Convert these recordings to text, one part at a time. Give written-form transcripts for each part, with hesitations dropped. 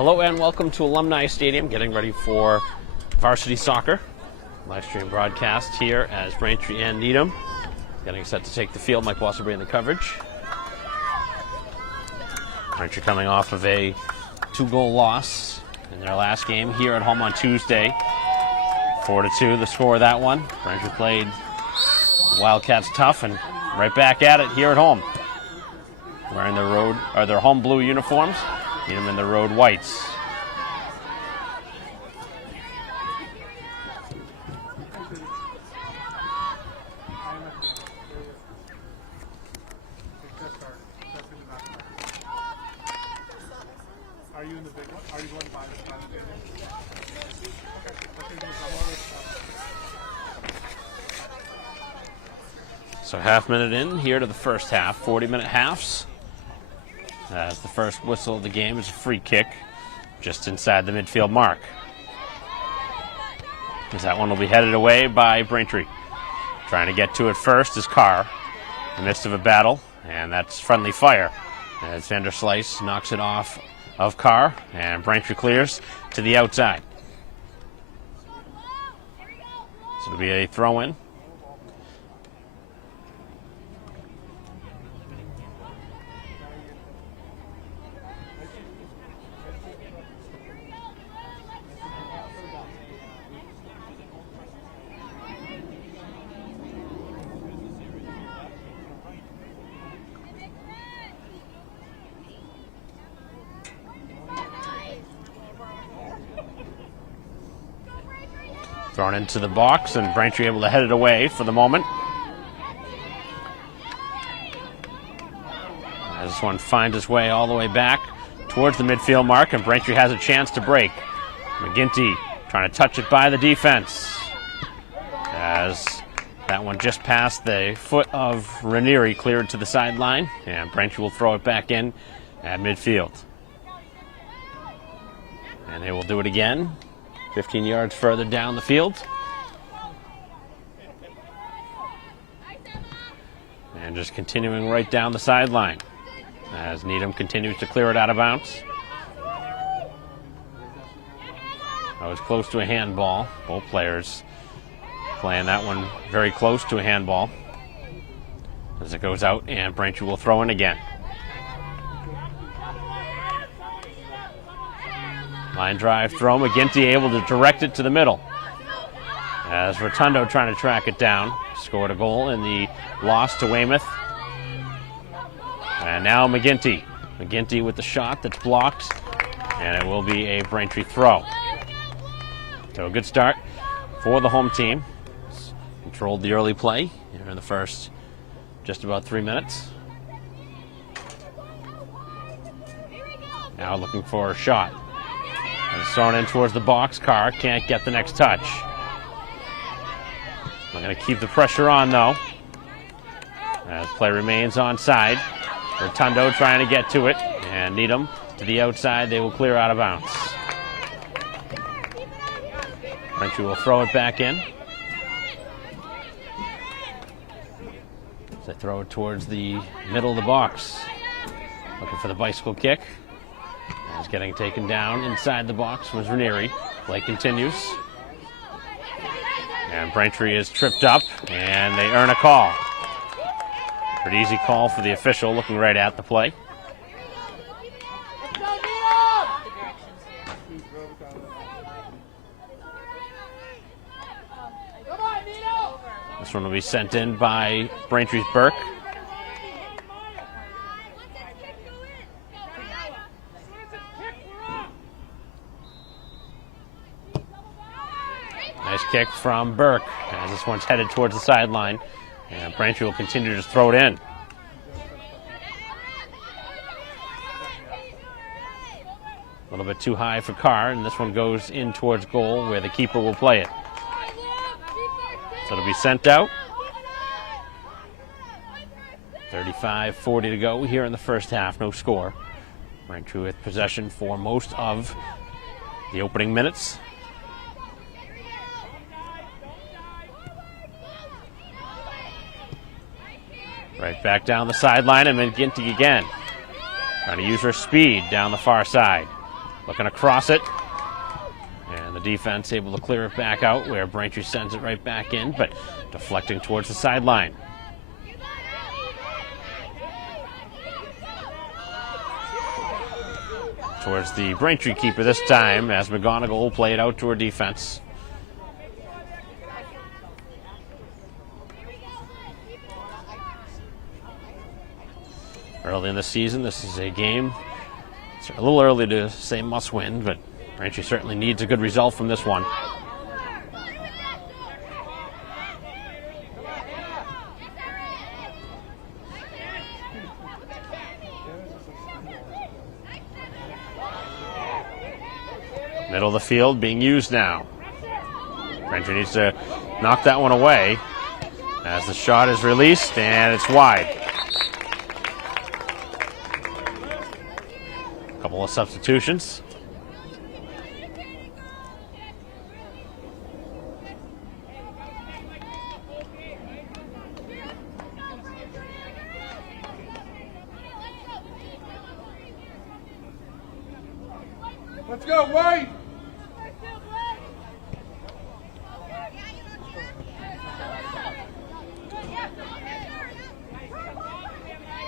Hello and welcome to Alumni Stadium, getting ready for varsity soccer. Live stream broadcast here as Braintree and Needham getting set to take the field. Mike Wasserby in the coverage. Braintree coming off of a 2-goal loss in their last game here at home on Tuesday. 4-2 the score of that one. Braintree played Wildcats tough and right back at it here at home. Wearing their home blue uniforms. Needham in the road whites. Are you in the big one? Are you going to buy the big one? So half minute in here to the first half, 40-minute halves. As the first whistle of the game is a free kick just inside the midfield mark. As that one will be headed away by Braintree. Trying to get to it first is Carr in the midst of a battle, and that's friendly fire. As Vanderslice knocks it off of Carr, and Braintree clears to the outside. So it'll be a throw-in. Thrown into the box, and Braintree able to head it away for the moment. As this one finds its way all the way back towards the midfield mark, and Braintree has a chance to break. McGinty trying to touch it by the defense. As that one just past the foot of Ranieri, cleared to the sideline, and Braintree will throw it back in at midfield. And they will do it again. 15 yards further down the field. And just continuing right down the sideline as Needham continues to clear it out of bounds. I was close to a handball. Both players playing that one very close to a handball. As it goes out, and Braintree will throw in again. Line drive throw, McGinty able to direct it to the middle. As Rotundo trying to track it down. Scored a goal in the loss to Weymouth. And now McGinty. McGinty with the shot that's blocked. And it will be a Braintree throw. So a good start for the home team. Controlled the early play here in the first just about 3 minutes. Now looking for a shot. And it's thrown in towards the box. Carr can't get the next touch. We're going to keep the pressure on, though. As play remains onside. Rotundo trying to get to it. And Needham to the outside. They will clear out of bounds. Braintree will throw it back in. As they throw it towards the middle of the box. Looking for the bicycle kick. As getting taken down inside the box was Ranieri. Play continues. And Braintree is tripped up, and they earn a call. Pretty easy call for the official, looking right at the play. This one will be sent in by Braintree's Burke. Nice kick from Burke as this one's headed towards the sideline. And Braintree will continue to throw it in. A little bit too high for Carr, and this one goes in towards goal where the keeper will play it. So it'll be sent out. 35-40 to go here in the first half, no score. Braintree with possession for most of the opening minutes. Right back down the sideline, and McGinty again. Trying to use her speed down the far side. looking across it. And the defense able to clear it back out where Braintree sends it right back in, but deflecting towards the sideline. Towards the Braintree keeper this time as McGonigal will play it out to her defense. Early in the season, this is a game. It's a little early to say must win, but Braintree certainly needs a good result from this one. Middle of the field being used now. Braintree needs to knock that one away as the shot is released and it's wide. A couple of substitutions. Let's go, White!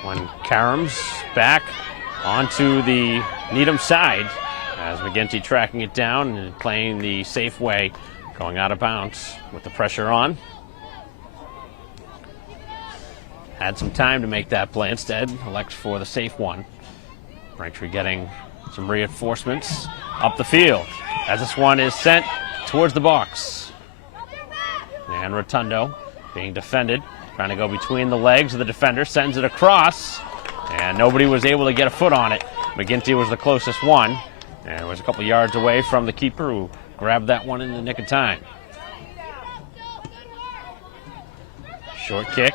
When Karam's back onto the Needham side as McGinty tracking it down and playing the safe way, going out of bounds with the pressure on. Had some time to make that play, instead elects for the safe one. Braintree getting some reinforcements up the field as this one is sent towards the box. And Rotundo being defended, trying to go between the legs of the defender, sends it across, and nobody was able to get a foot on it. McGinty was the closest one, and was a couple yards away from the keeper who grabbed that one in the nick of time. Short kick.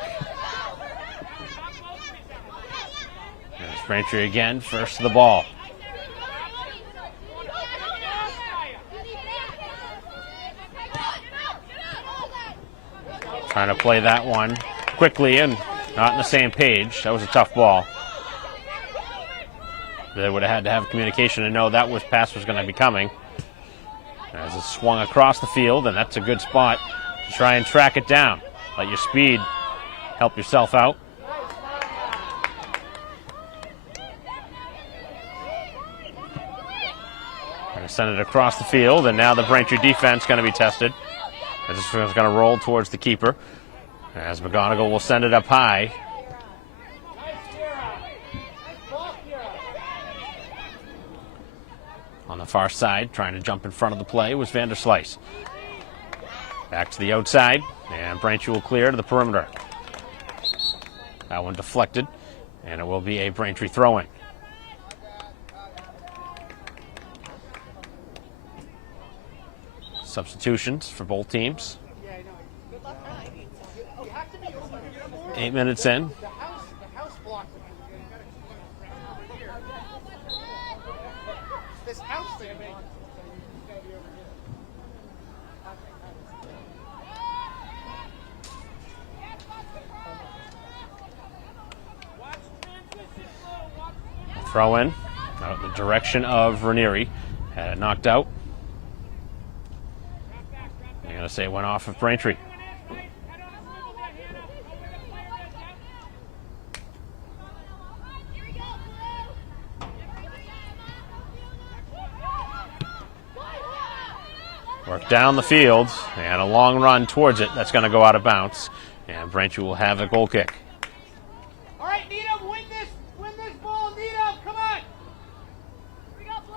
There's Braintree again, first to the ball. Trying to play that one quickly and not on the same page. That was a tough ball. They would have had to have communication to know that pass was going to be coming. As it swung across the field, and that's a good spot to try and track it down. Let your speed help yourself out. Going to send it across the field, and now the Braintree defense going to be tested. This is going to roll towards the keeper as McGonigal will send it up high. On the far side, trying to jump in front of the play was Vanderslice. Back to the outside, and Braintree will clear to the perimeter. That one deflected, and it will be a Braintree throw-in. Substitutions for both teams. 8 minutes in. Throw in out in the direction of Ranieri. Had it knocked out. I'm going to say it went off of Braintree. Work down the field and a long run towards it. That's going to go out of bounds. And Braintree will have a goal kick. All right, Needham, win this ball, Needham, come on. Here we go, Blue.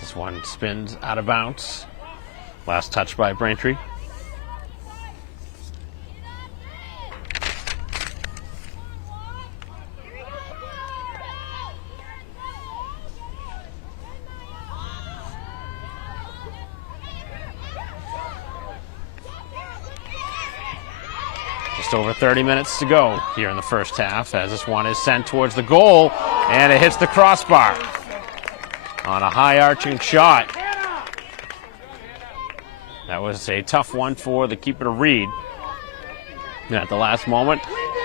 This one spins out of bounds. Last touch by Braintree. Just over 30 minutes to go here in the first half as this one is sent towards the goal, and it hits the crossbar on a high arching shot. That was a tough one for the keeper to read. And at the last moment,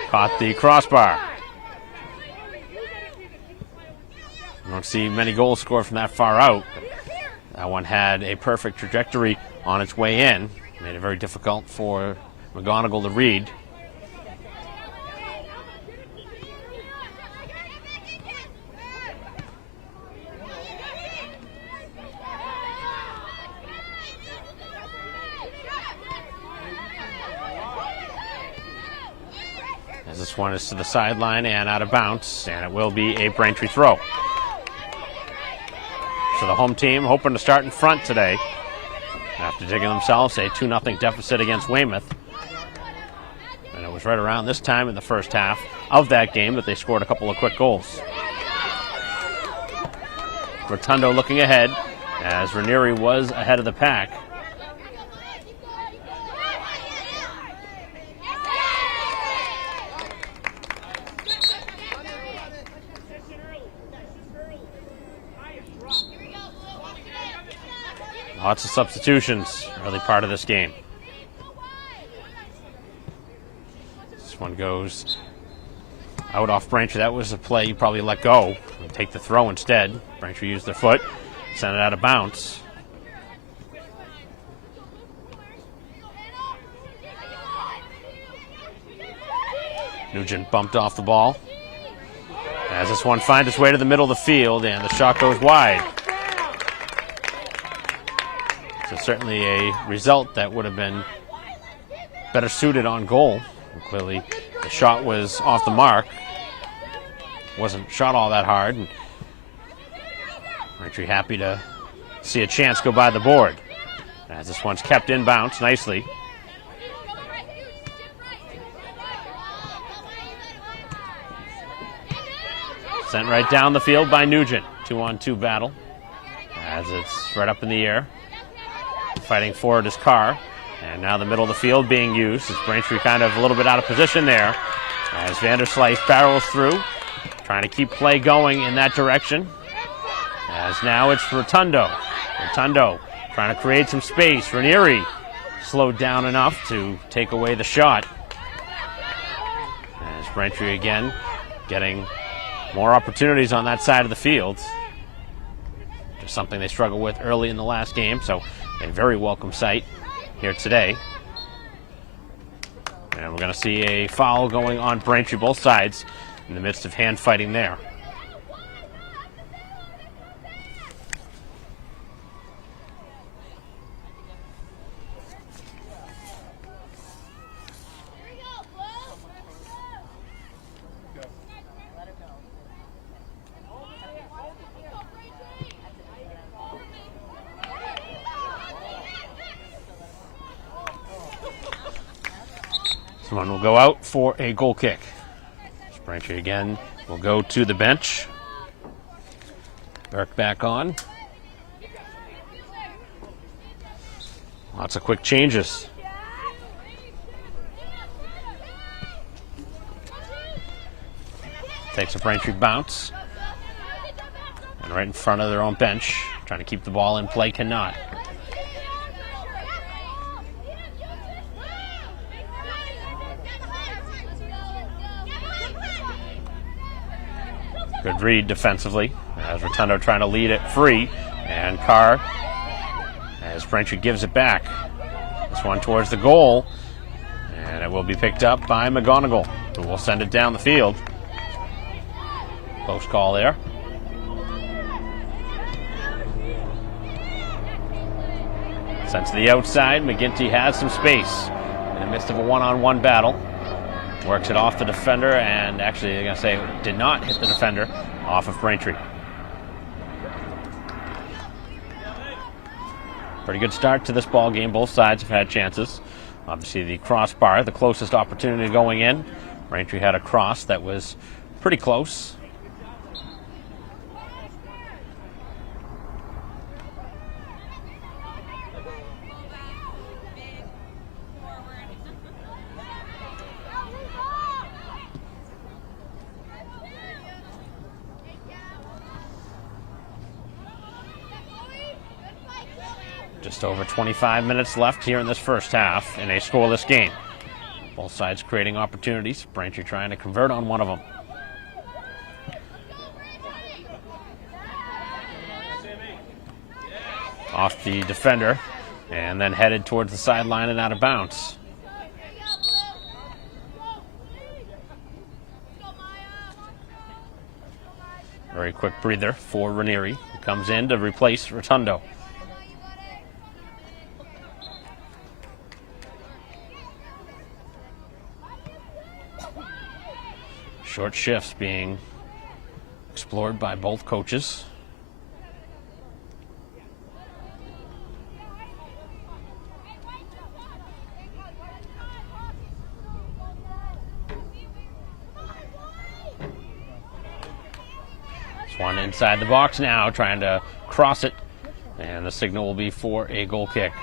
caught the crossbar. You don't see many goals scored from that far out. That one had a perfect trajectory on its way in. Made it very difficult for McGonigal to read. As this one is to the sideline and out of bounds, and it will be a Braintree throw. So the home team hoping to start in front today after digging themselves a 2-0 deficit against Weymouth. And it was right around this time in the first half of that game that they scored a couple of quick goals. Rotundo looking ahead as Ranieri was ahead of the pack. Lots of substitutions, early part of this game. This one goes out off Braintree. That was a play you probably let go and take the throw instead. Braintree used their foot, sent it out of bounds. Nugent bumped off the ball. As this one finds its way to the middle of the field, and the shot goes wide. So certainly a result that would have been better suited on goal. And clearly the shot was off the mark. Wasn't shot all that hard. And Braintree happy to see a chance go by the board. As this one's kept in bounds nicely. Sent right down the field by Nugent. 2-on-2 battle. As it's right up in the air. Fighting forward is Carr. And now the middle of the field being used. It's Braintree kind of a little bit out of position there. As Vanderslice barrels through. Trying to keep play going in that direction. As now it's Rotundo. Rotundo trying to create some space. Ranieri slowed down enough to take away the shot. As Braintree again getting more opportunities on that side of the field. Just something they struggled with early in the last game, so a very welcome sight here today. And we're going to see a foul going on Braintree, both sides, in the midst of hand fighting there. Someone will go out for a goal kick. Braintree again will go to the bench. Burke back on. Lots of quick changes. Takes a Braintree bounce. And right in front of their own bench. Trying to keep the ball in play, cannot. Good read defensively as Rotundo trying to lead it free, and Carr as Braintree gives it back. This one towards the goal, and it will be picked up by McGonigal, who will send it down the field. Close call there. Sent to the outside. McGinty has some space in the midst of a one-on-one battle. Works it off the defender, and actually, I'm going to say, did not hit the defender off of Braintree. Pretty good start to this ball game. Both sides have had chances. Obviously, the crossbar, the closest opportunity going in. Braintree had a cross that was pretty close. Just over 25 minutes left here in this first half in a scoreless game. Both sides creating opportunities. Braintree trying to convert on one of them. Off the defender and then headed towards the sideline and out of bounds. Very quick breather for Ranieri, who comes in to replace Rotundo. Short shifts being explored by both coaches. One inside the box now, trying to cross it, and the signal will be for a goal kick.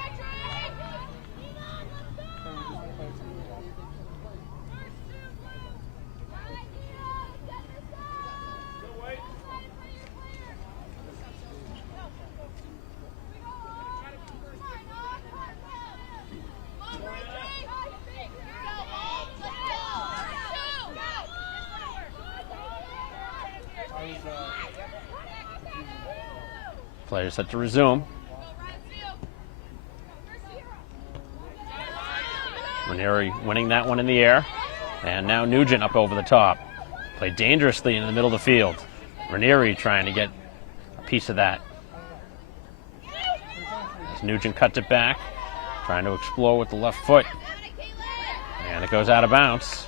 Players set to resume. Ranieri winning that one in the air. And now Nugent up over the top. Played dangerously in the middle of the field. Ranieri trying to get a piece of that. As Nugent cuts it back, trying to explore with the left foot. And it goes out of bounds.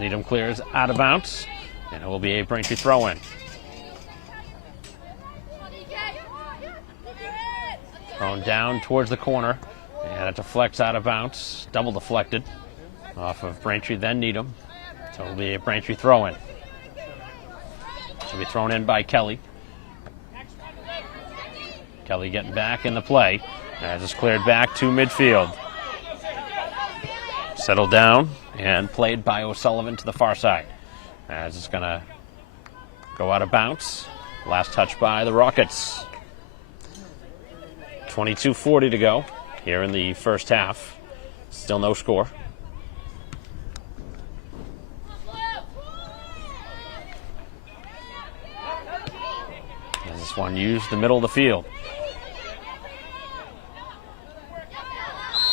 Needham clears out of bounds, and it will be a Braintree throw-in. Thrown down towards the corner, and it deflects out of bounds. Double deflected off of Braintree, then Needham. So it will be a Braintree throw-in. Will be thrown in by Kelly. Kelly getting back in the play as it's cleared back to midfield. Settled down and played by O'Sullivan to the far side as it's going to go out of bounds. Last touch by the Rockets. 22:40 to go here in the first half. Still no score. As this one used the middle of the field.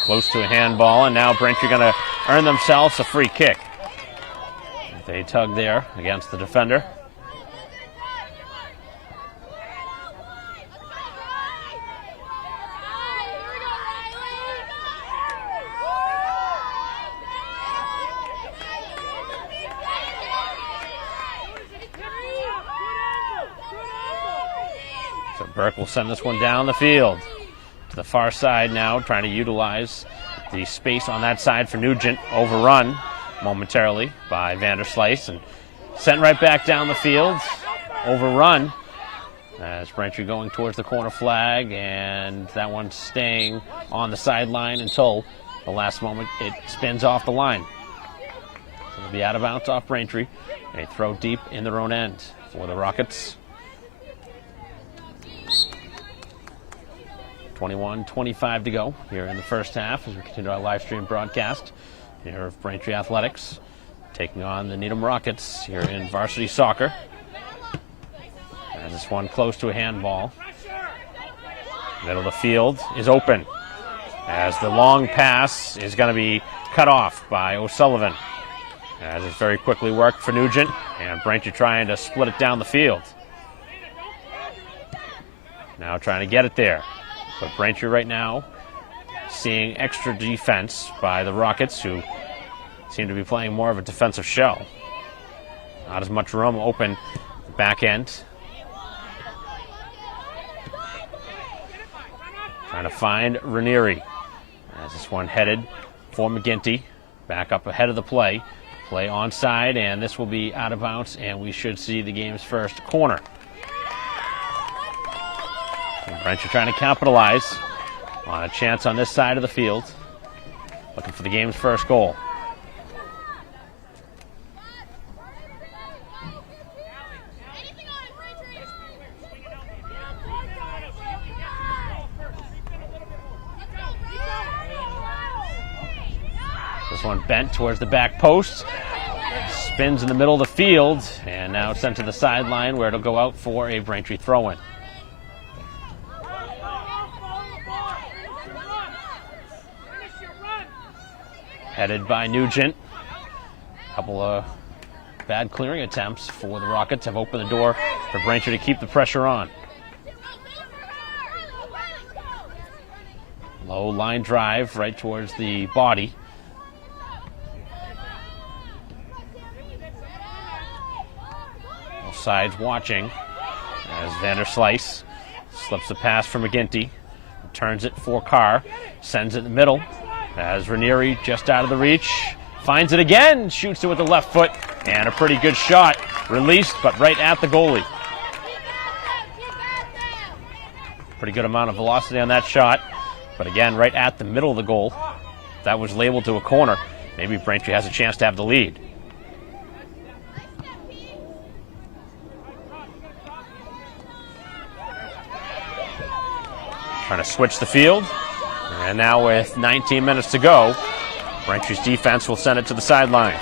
Close to a handball, and now Braintree going to earn themselves a free kick. They tug there against the defender. So Burke will send this one down the field. To the far side now, trying to utilize the space on that side for Nugent. Overrun momentarily by Vanderslice and sent right back down the field. Overrun as Braintree going towards the corner flag, and that one staying on the sideline until the last moment it spins off the line. So it'll be out of bounds off Braintree. A throw deep in their own end for the Rockets. 21:25 to go here in the first half as we continue our live stream broadcast here of Braintree Athletics taking on the Needham Rockets here in varsity soccer. As this one close to a handball. Middle of the field is open as the long pass is going to be cut off by O'Sullivan. As it's very quickly worked for Nugent, and Braintree trying to split it down the field. Now trying to get it there. But Braintree right now seeing extra defense by the Rockets, who seem to be playing more of a defensive shell. Not as much room open back end. Trying to find Ranieri. As this one headed for McGinty. Back up ahead of the play. Play onside, and this will be out of bounds, and we should see the game's first corner. Braintree trying to capitalize on a chance on this side of the field. Looking for the game's first goal. This one bent towards the back post. Spins in the middle of the field, and now it's sent to the sideline where it'll go out for a Braintree throw-in. Headed by Nugent. A couple of bad clearing attempts for the Rockets have opened the door for Braintree to keep the pressure on. Low line drive right towards the body. Both sides watching as Vanderslice slips the pass for McGinty. Turns it for Carr. Sends it in the middle as Ranieri just out of the reach. Finds it again. Shoots it with the left foot. And a pretty good shot. Released, but right at the goalie. Pretty good amount of velocity on that shot. But again, right at the middle of the goal. That was labeled to a corner. Maybe Braintree has a chance to have the lead. Trying to switch the field. And now with 19 minutes to go, Braintree's defense will send it to the sideline.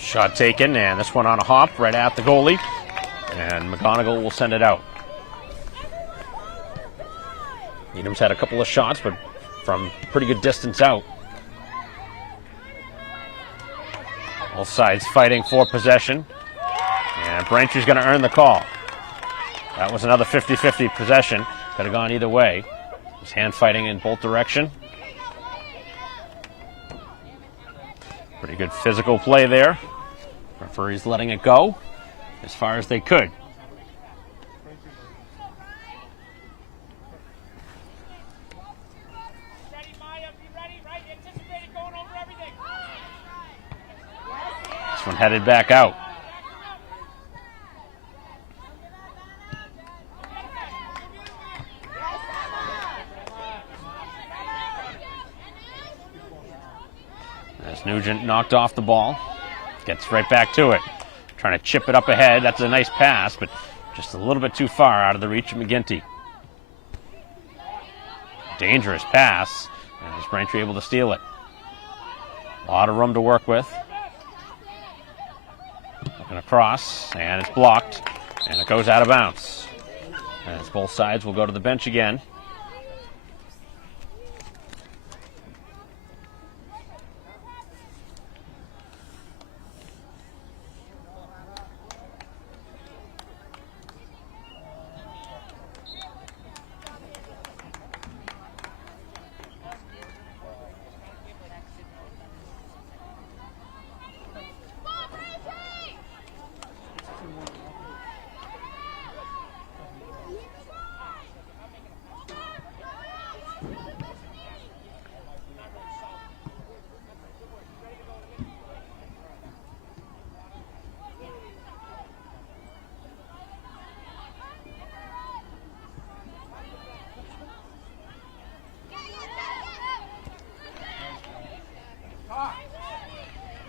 Shot taken, and this one on a hop right at the goalie. And McGonigal will send it out. Needham's had a couple of shots, but from pretty good distance out. Both sides fighting for possession. And Braintree's going to earn the call. That was another 50-50 possession. Could have gone either way. There's hand fighting in both directions. Pretty good physical play there. Referees letting it go as far as they could. This one headed back out. As Nugent knocked off the ball. Gets right back to it. Trying to chip it up ahead. That's a nice pass, but just a little bit too far out of the reach of McGinty. Dangerous pass. And is Braintree able to steal it? A lot of room to work with. Looking across, and it's blocked. And it goes out of bounds. As both sides will go to the bench again.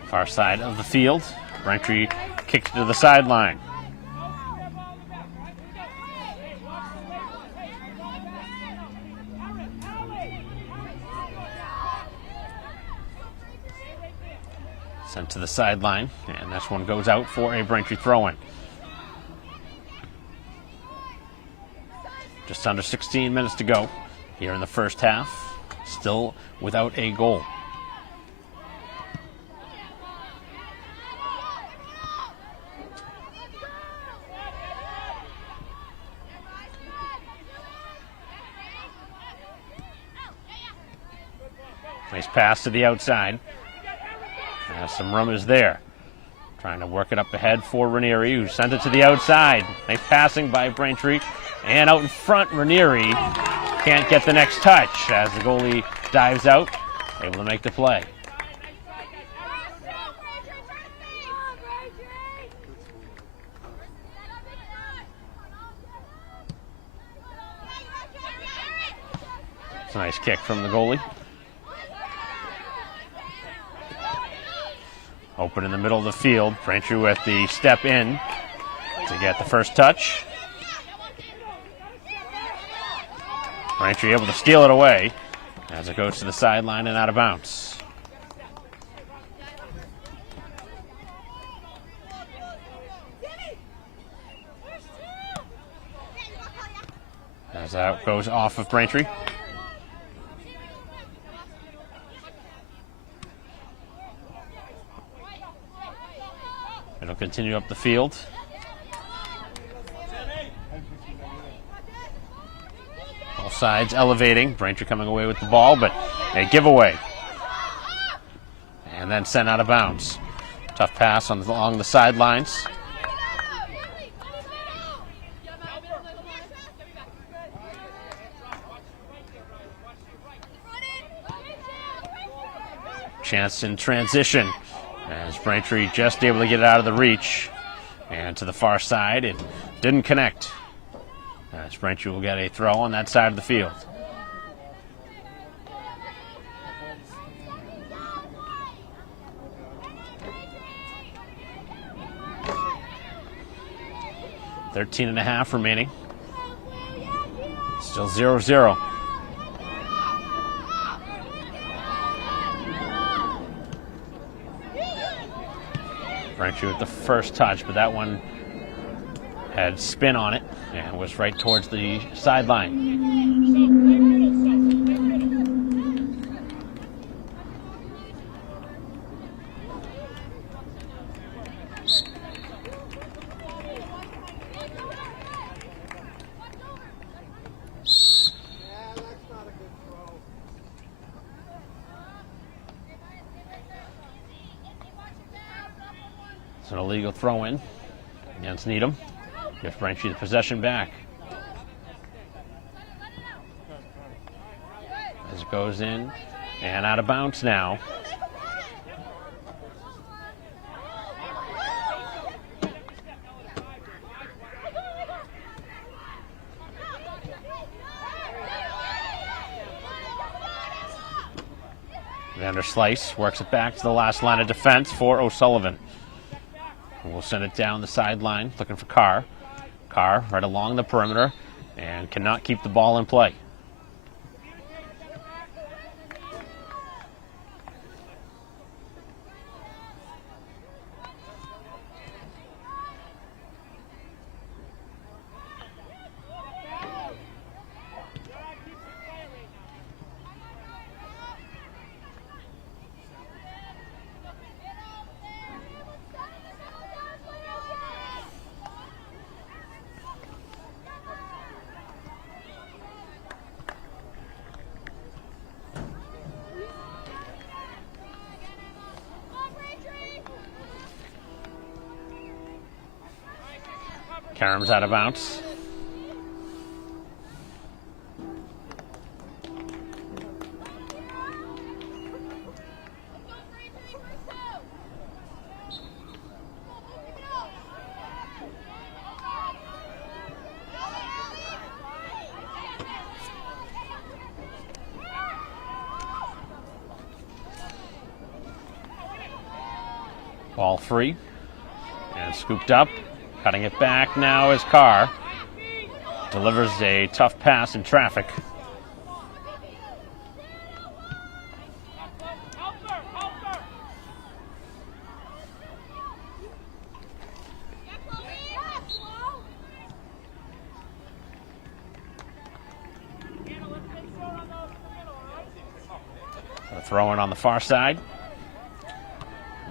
Far side of the field. Braintree kicks to the sideline. Sent to the sideline, and this one goes out for a Braintree throw-in. Just under 16 minutes to go here in the first half. Still without a goal. Nice pass to the outside. Some room is there. Trying to work it up ahead for Ranieri, who sent it to the outside. Nice passing by Braintree. And out in front, Ranieri can't get the next touch as the goalie dives out, able to make the play. It's a nice kick from the goalie. Open in the middle of the field. Braintree with the step in to get the first touch. Braintree able to steal it away as it goes to the sideline and out of bounds. As that goes off of Braintree. It'll continue up the field. Both sides elevating. Braintree coming away with the ball, but a giveaway. And then sent out of bounds. Tough pass along the sidelines. Chance in transition as Braintree just able to get it out of the reach. And to the far side, it didn't connect. As Braintree will get a throw on that side of the field. .13.5 remaining. Still 0-0. Braintree with the first touch, but that one had spin on it and was right towards the sideline. It's an illegal throw-in against Needham. Gives Braintree the possession back. As it goes in and out of bounds now. Vander Slice works it back to the last line of defense for O'Sullivan. We'll send it down the sideline, looking for Carr. Carr right along the perimeter and cannot keep the ball in play. Karam's out of bounds. Ball free and scooped up. Cutting it back now is Carr. Delivers a tough pass in traffic. A throw in on the far side.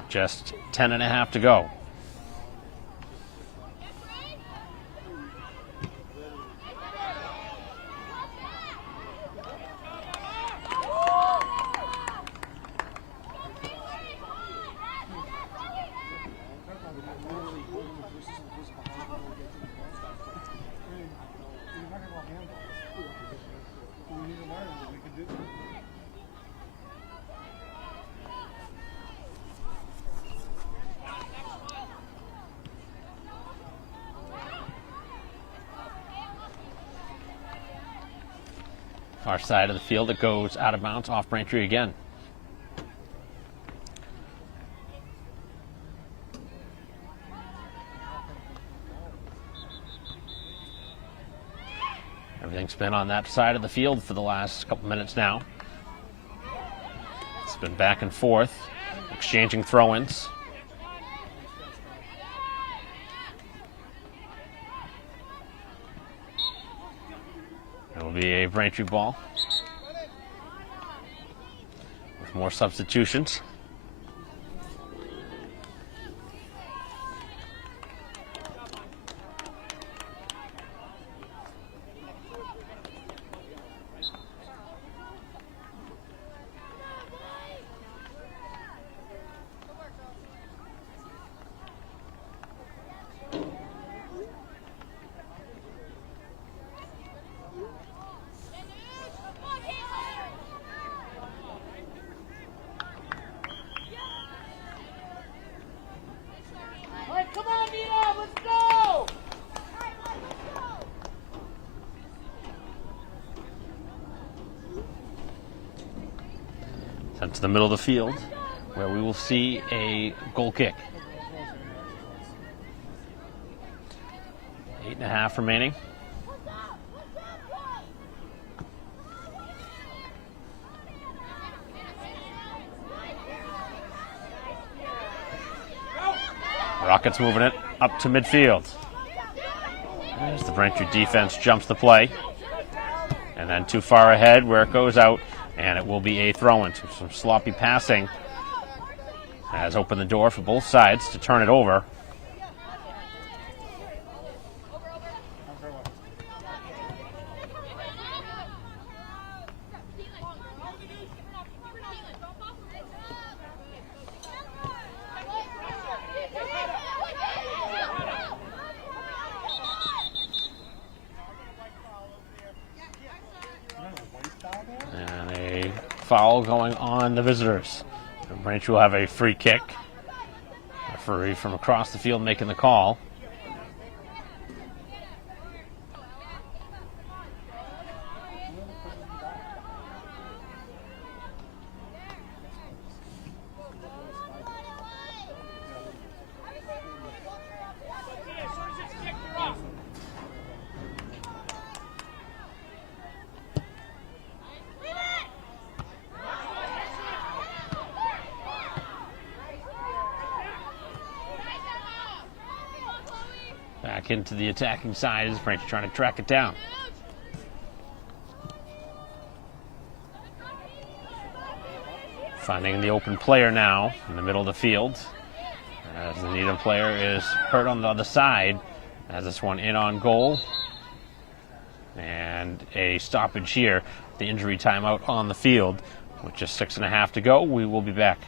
Just 10.5 to go. far side of the field. It goes out of bounds off Braintree again. Everything's been on that side of the field for the last couple minutes now. It's been back and forth, exchanging throw-ins. It'll be a Braintree ball with more substitutions. Sent to the middle of the field, where we will see a goal kick. 8.5 remaining. Rockets moving it up to midfield. As the Braintree defense jumps the play. And then too far ahead where it goes out. And it will be a throw-in. Some sloppy passing has opened the door for both sides to turn it over. Foul going on the visitors. Braintree will have a free kick. Referee from across the field making the call. Back into the attacking side as Braintree trying to track it down. Finding the open player now in the middle of the field. As the Needham player is hurt on the other side. Has this one in on goal. And a stoppage here. The injury timeout on the field. With just 6.5 to go, we will be back.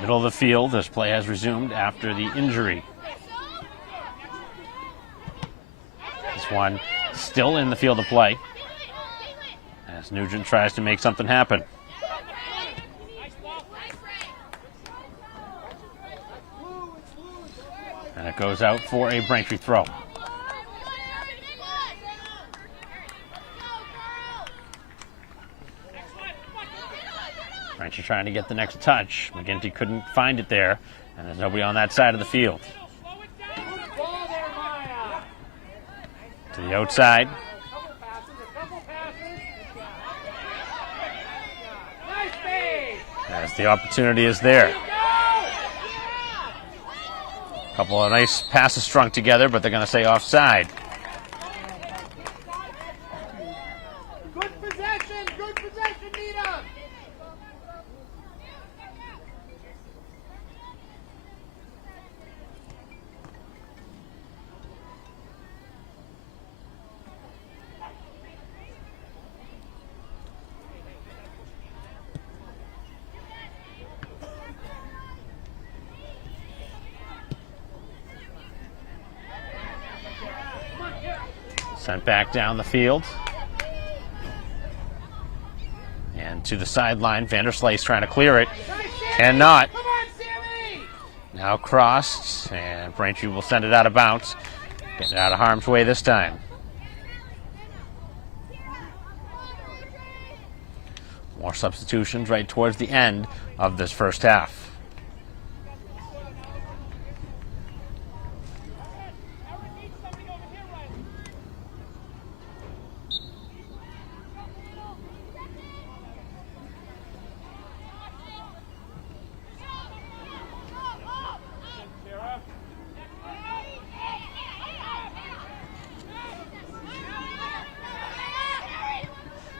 Middle of the field as play has resumed after the injury. This one still in the field of play as Nugent tries to make something happen. And it goes out for a Braintree throw. Braintree trying to get the next touch. McGinty couldn't find it there, and there's nobody on that side of the field. To the outside. As the opportunity is there. A couple of nice passes strung together, but they're going to say offside. Good possession, Needham. Sent back down the field. And to the sideline, Vanderslay's trying to clear it. Cannot. Come on, Sammy. Now crossed, and Braintree will send it out of bounds. Getting it out of harm's way this time. More substitutions right towards the end of this first half.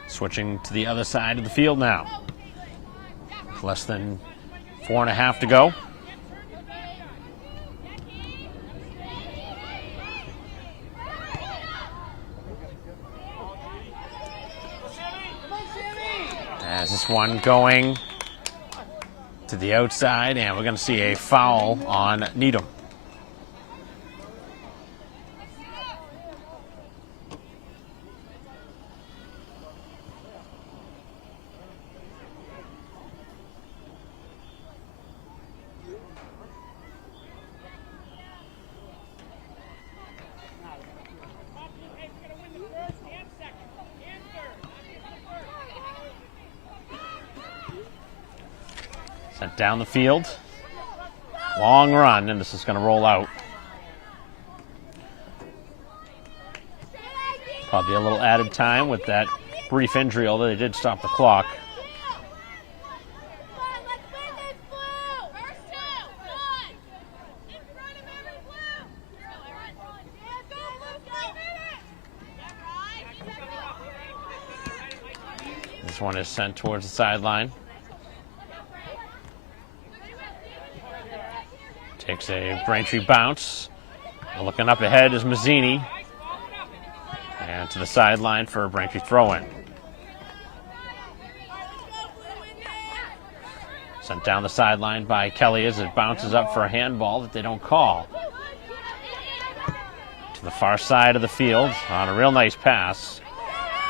Switching to the other side of the field now. Less than 4.5 to go. As this one going to the outside, and we're going to see a foul on Needham. Sent down the field. Long run, and this is going to roll out. Probably a little added time with that brief injury, although they did stop the clock. This one is sent towards the sideline. Takes a Braintree bounce. Looking up ahead is Mazzini. And to the sideline for a Braintree throw-in. Sent down the sideline by Kelly as it bounces up for a handball that they don't call. To the far side of the field on a real nice pass.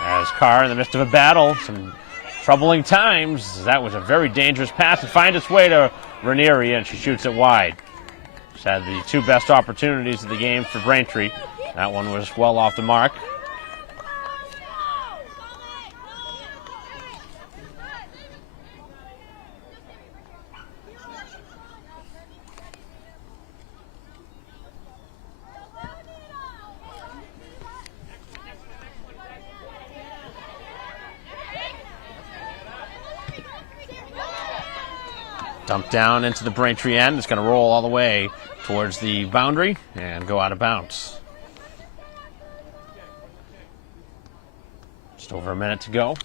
As Carr in the midst of a battle, some troubling times. That was a very dangerous pass to find its way to Ranieri, and she shoots it wide. She's had the two best opportunities of the game for Braintree. That one was well off the mark. Dumped down into the Braintree end. It's going to roll all the way towards the boundary and go out of bounds. Just over a minute to go.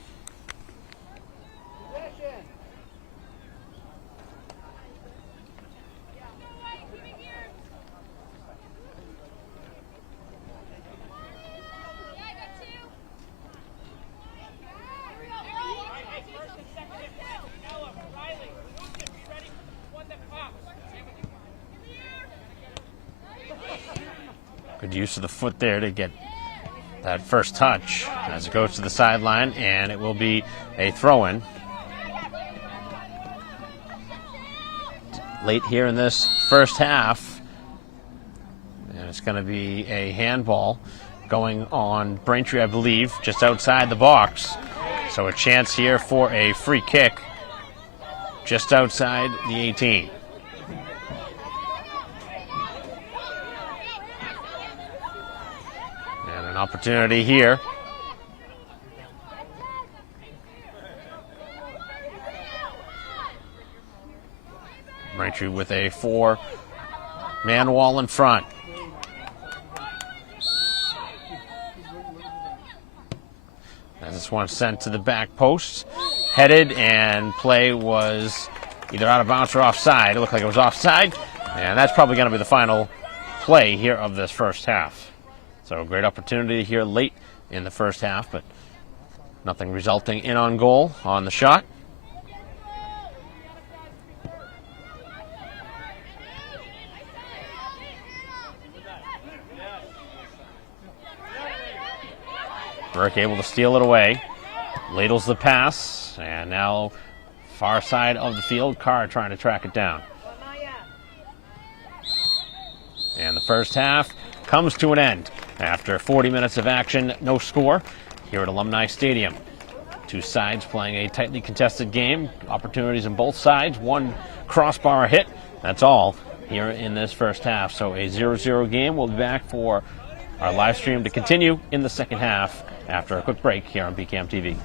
Good use of the foot there to get that first touch as it goes to the sideline, and it will be a throw-in. Late here in this first half, and it's going to be a handball going on Braintree, I believe, just outside the box. So a chance here for a free kick just outside the 18. And an opportunity here. Braintree with a 4-man wall in front. As this one sent to the back post, headed, and play was either out of bounds or offside. It looked like it was offside, and that's probably going to be the final play here of this first half. So a great opportunity here late in the first half, but nothing resulting in on goal on the shot. Burke able to steal it away. Ladles the pass, and now far side of the field, Carr trying to track it down. And the first half comes to an end. After 40 minutes of action, no score here at Alumni Stadium. Two sides playing a tightly contested game. Opportunities on both sides. One crossbar hit. That's all here in this first half. So a 0-0 game. We'll be back for our live stream to continue in the second half after a quick break here on BCAM TV.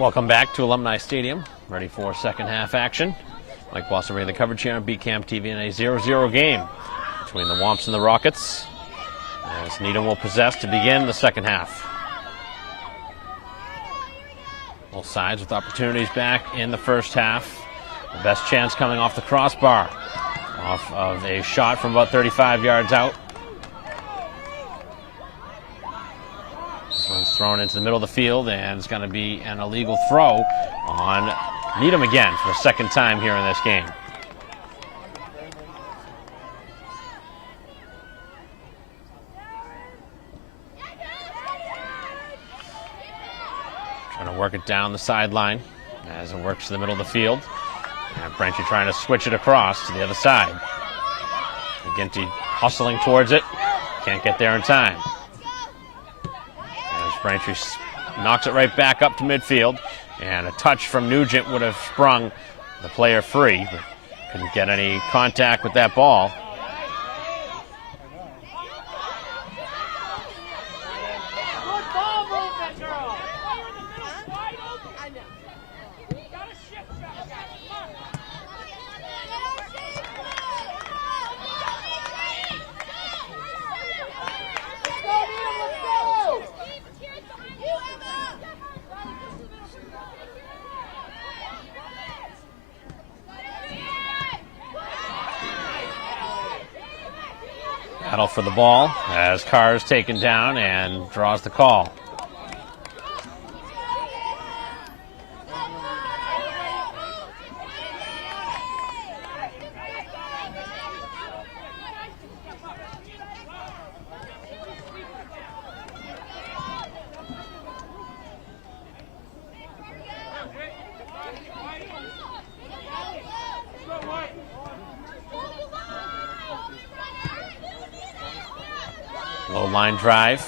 Welcome back to Alumni Stadium, ready for second half action. Mike Boston bringing the coverage here on BCAM TV in a 0-0 game between the Womps and the Rockets, as Needham will possess to begin the second half. Both sides with opportunities back in the first half. The best chance coming off the crossbar, off of a shot from about 35 yards out. This one's thrown into the middle of the field, and it's going to be an illegal throw on Needham again for the second time here in this game. Trying to work it down the sideline as it works to the middle of the field. And Braintree trying to switch it across to the other side. McGinty hustling towards it. Can't get there in time. As Braintree knocks it right back up to midfield. And a touch from Nugent would have sprung the player free, but couldn't get any contact with that ball. Battle for the ball as Carr is taken down and draws the call. Low line drive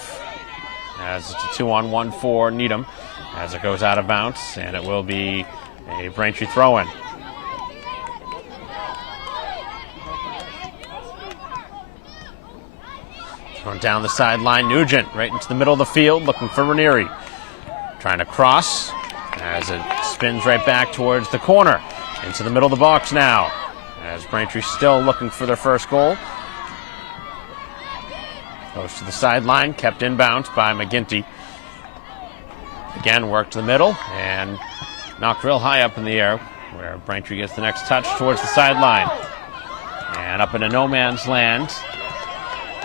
as it's a 2-on-1 for Needham as it goes out of bounds, and it will be a Braintree throw-in. Thrown down the sideline, Nugent right into the middle of the field looking for Ranieri. Trying to cross as it spins right back towards the corner. Into the middle of the box now as Braintree still looking for their first goal. Goes to the sideline, kept inbounds by McGinty. Again, worked to the middle and knocked real high up in the air, where Braintree gets the next touch towards the sideline. And up into no man's land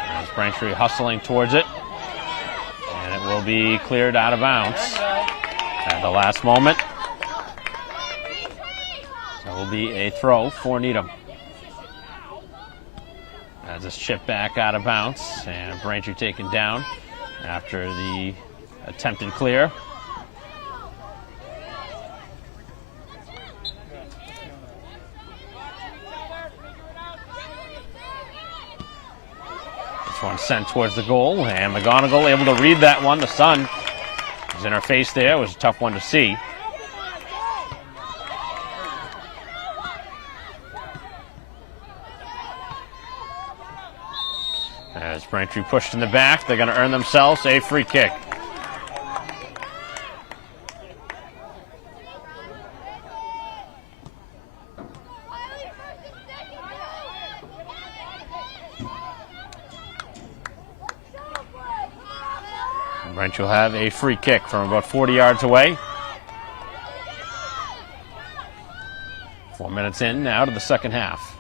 as Braintree hustling towards it. And it will be cleared out of bounds at the last moment. So it will be a throw for Needham. As it's chipped back out of bounds, and Braintree taken down after the attempted clear. This one sent towards the goal, and McGonigal able to read that one. The sun was in her face there. It was a tough one to see. As Braintree pushed in the back, they're going to earn themselves a free kick. And Braintree will have a free kick from about 40 yards away. 4 minutes in now to the second half.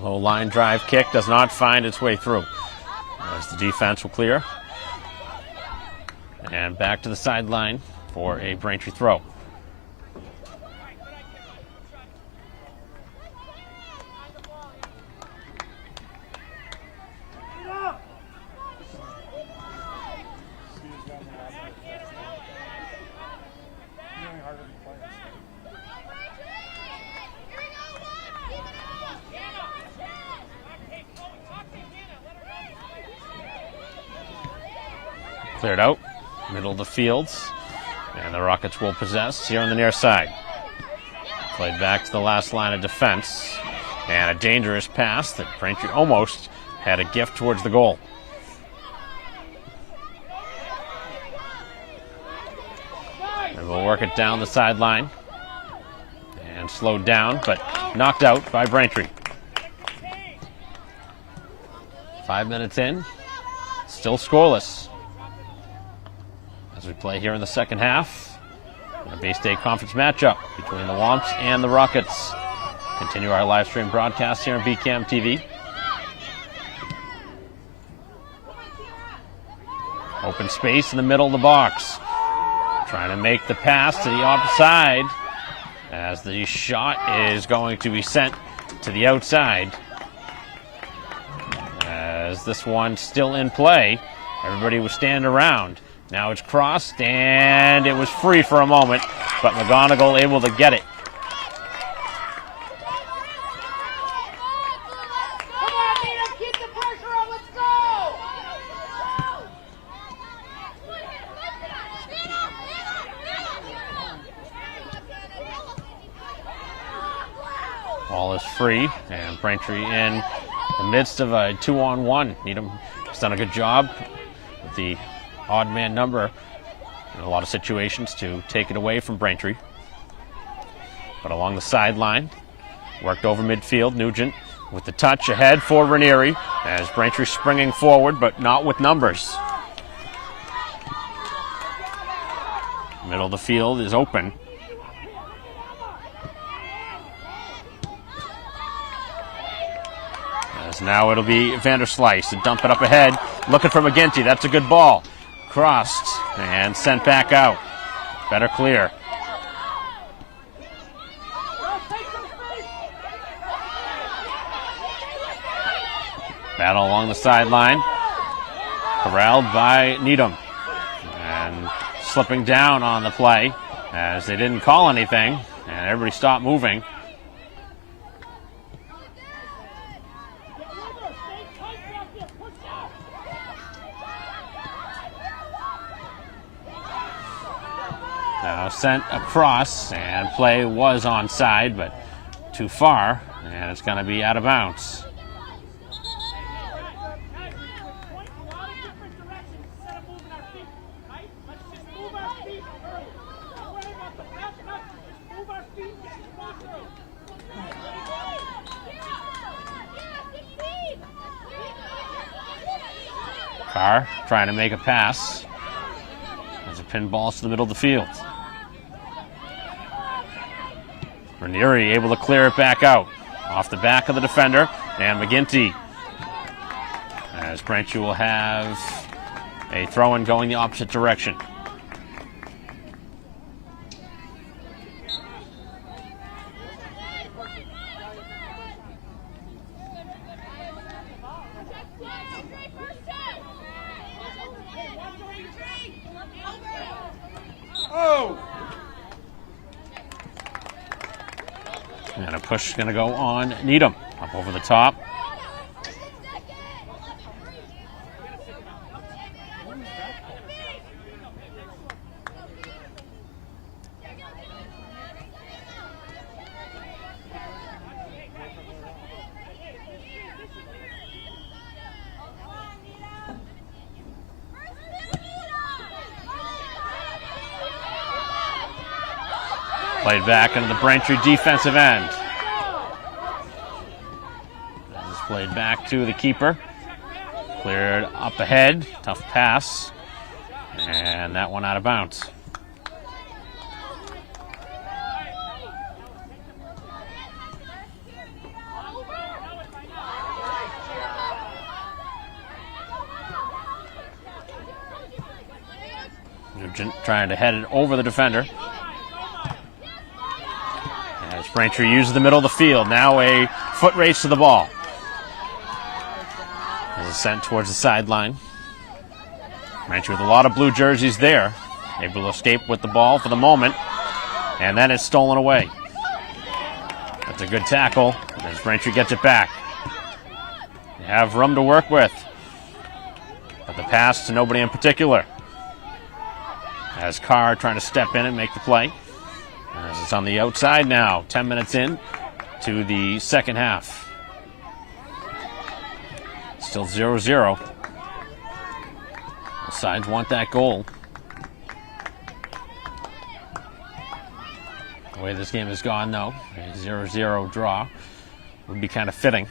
Low line drive kick does not find its way through as the defense will clear. And back to the sideline for a Braintree throw. Cleared out, middle of the fields, and the Rockets will possess here on the near side. Played back to the last line of defense, and a dangerous pass that Braintree almost had a gift towards the goal. And we'll work it down the sideline. And slowed down, but knocked out by Braintree. 5 minutes in, still scoreless. As we play here in the second half, a Bay State Conference matchup between the Womps and the Rockets. Continue our live stream broadcast here on BCAM TV. Open space in the middle of the box. Trying to make the pass to the opposite side as the shot is going to be sent to the outside. As this one still in play, everybody was standing around. Now it's crossed, and it was free for a moment, but McGonigal able to get it. Come on, Needham, keep the pressure on, let's go! Ball is free, and Braintree in the midst of a 2-on-1. Needham has done a good job with the odd man number in a lot of situations to take it away from Braintree. But along the sideline, worked over midfield, Nugent with the touch ahead for Ranieri as Braintree springing forward, but not with numbers. Middle of the field is open. As now it'll be Vanderslice to dump it up ahead, looking for McGinty. That's a good ball. Crossed and sent back out. Better clear. Battle along the sideline. Corralled by Needham. And slipping down on the play as they didn't call anything and everybody stopped moving. Now sent across, and play was onside, but too far, and it's going to be out of bounds. Carr trying to make a pass as it pinballs to the middle of the field. Ranieri able to clear it back out off the back of the defender, and McGinty as Braintree will have a throw-in going the opposite direction. And a push going to go on Needham. Up over the top. Played back into the Braintree defensive end. This is played back to the keeper. Cleared up ahead. Tough pass. And that one out of bounds. Nugent trying to head it over the defender. As Braintree uses the middle of the field. Now a foot race to the ball. As it's sent towards the sideline. Braintree with a lot of blue jerseys there. Able to escape with the ball for the moment. And then it's stolen away. That's a good tackle as Braintree gets it back. They have room to work with. But the pass to nobody in particular. As Carr trying to step in and make the play. As it's on the outside now, 10 minutes in to the second half. Still 0-0. Both sides want that goal. The way this game has gone, though, a 0-0 draw would be kind of fitting.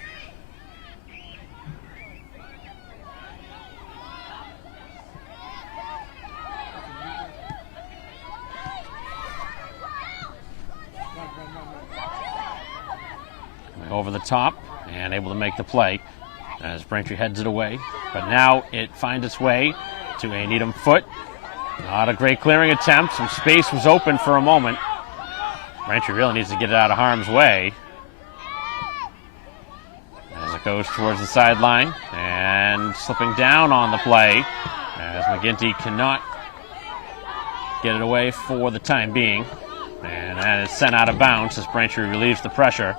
Over the top and able to make the play as Braintree heads it away. But now it finds its way to a Needham foot. Not a great clearing attempt. Some space was open for a moment. Braintree really needs to get it out of harm's way as it goes towards the sideline and slipping down on the play as McGinty cannot get it away for the time being. And that is sent out of bounds as Braintree relieves the pressure.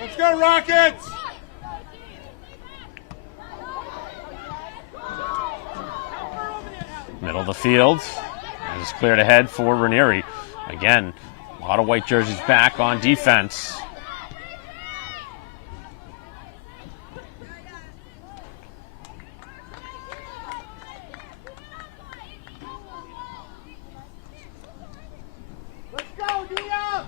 Let's go, Rockets! Middle of the field. And it's cleared ahead for Ranieri. Again, a lot of white jerseys back on defense. Let's go, Needham!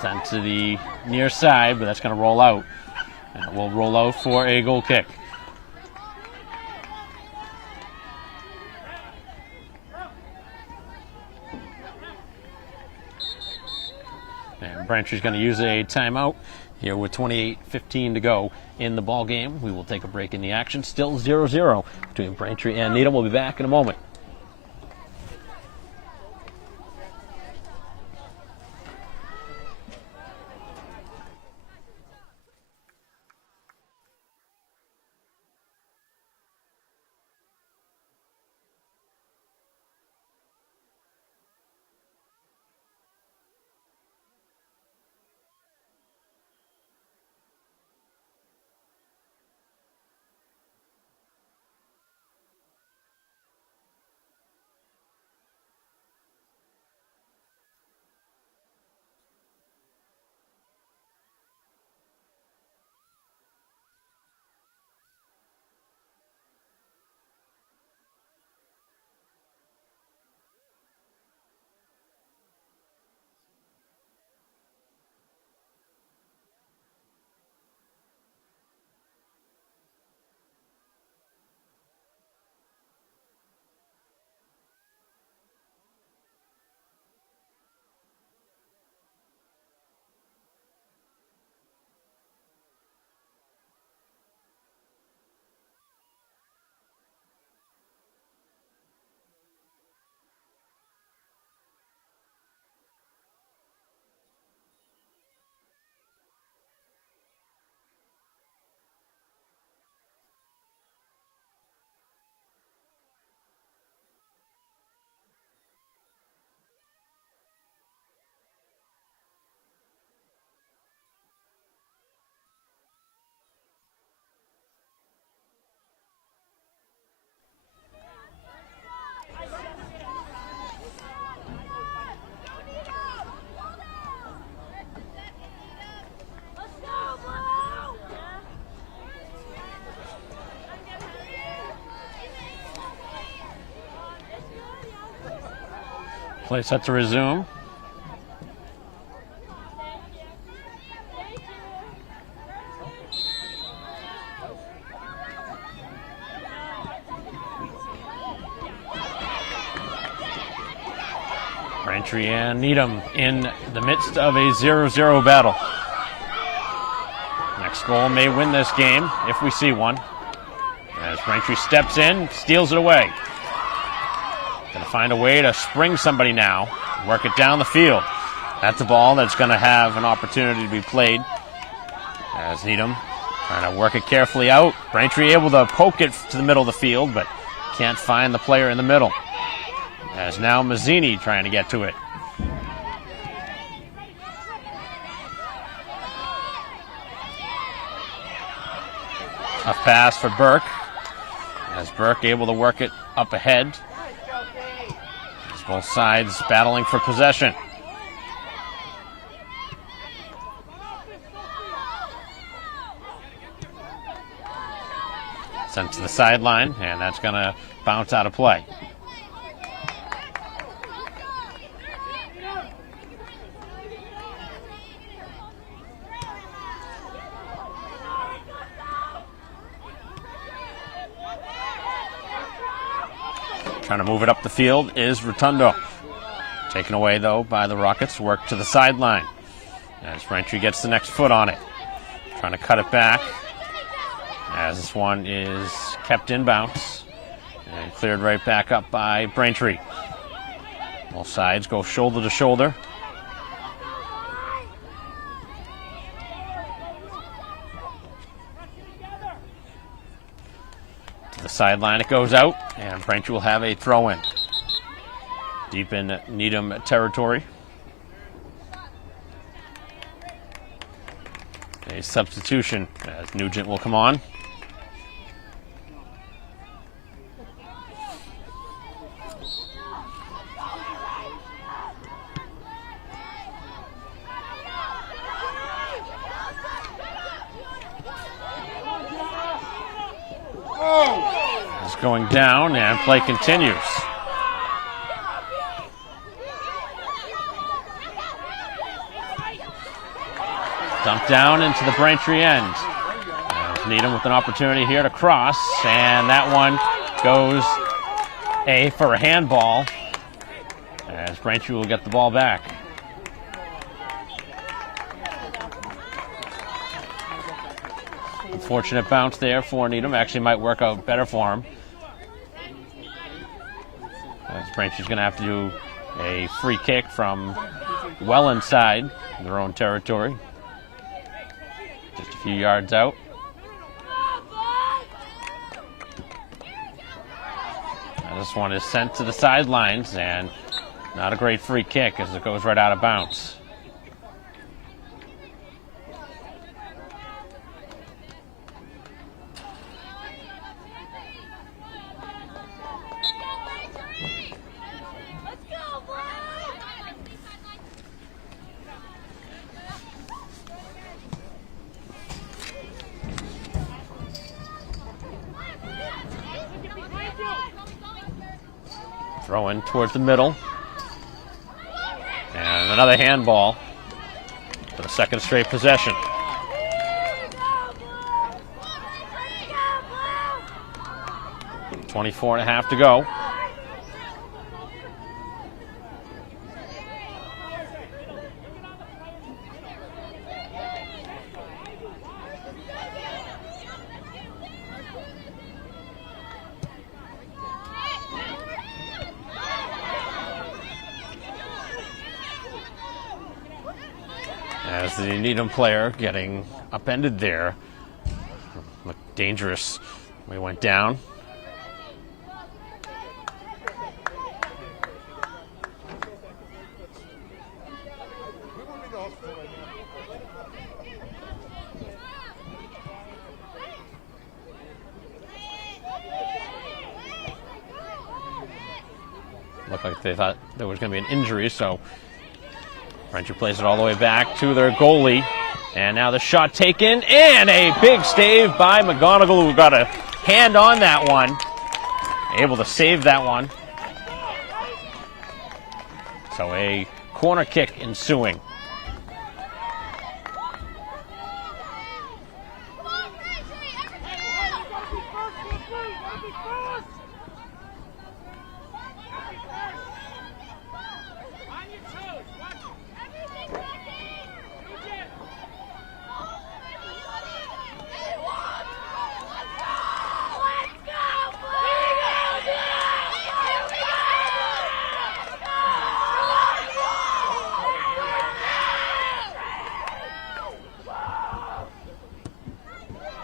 Sent to the near side, but that's going to roll out. And it will roll out for a goal kick. And Brantree's going to use a timeout here with 28:15 to go in the ball game. We will take a break in the action. Still 0-0 between Braintree and Needham. We'll be back in a moment. Play set to resume. Braintree and Needham in the midst of a 0-0 battle. Next goal may win this game if we see one. As Braintree steps in, steals it away. Going to find a way to spring somebody now, work it down the field. That's a ball that's going to have an opportunity to be played. As Needham trying to work it carefully out. Braintree able to poke it to the middle of the field, but can't find the player in the middle. As now Mazzini trying to get to it. Tough pass for Burke. As Burke able to work it up ahead. Both sides battling for possession. Sent to the sideline, and that's going to bounce out of play. Trying to move it up the field is Rotundo. Taken away, though, by the Rockets. Work to the sideline as Braintree gets the next foot on it. Trying to cut it back as this one is kept in bounds and cleared right back up by Braintree. Both sides go shoulder to shoulder. To the sideline it goes out, and Braintree will have a throw-in. Deep in Needham territory. A substitution as Nugent will come on. It's going down and play continues. Dumped down into the Braintree end. Needham with an opportunity here to cross, and that one goes for a handball as Braintree will get the ball back. Unfortunate bounce there for Needham. Actually might work out better for him. As Braintree's going to have to do a free kick from well inside their own territory. Just a few yards out. And this one is sent to the sidelines, and not a great free kick as it goes right out of bounds. Throw in towards the middle. And another handball for the second straight possession. .24.5 to go. As the Needham player getting upended there. Looked dangerous when he went down. Looked like they thought there was going to be an injury, so Braintree plays it all the way back to their goalie. And now the shot taken, and a big save by McGonigal, who got a hand on that one. Able to save that one. So a corner kick ensuing.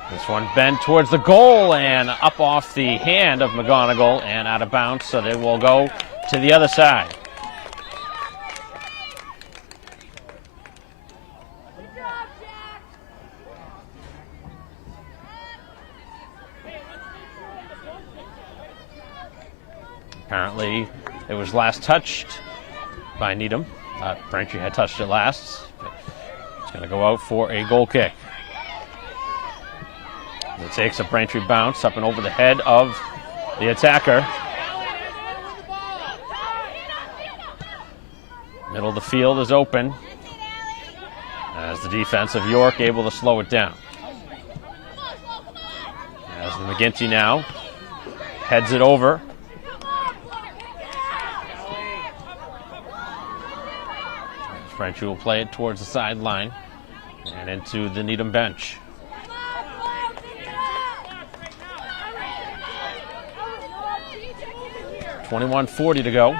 This one bent towards the goal and up off the hand of McGonigal and out of bounds, so they will go to the other side. Apparently It was last touched by Needham. Braintree had touched it last. It's going to go out for a goal kick. It takes a Braintree bounce up and over the head of the attacker. Middle of the field is open as the defense of York able to slow it down. As McGinty now heads it over. Braintree will play it towards the sideline and into the Needham bench. .21:40 to go.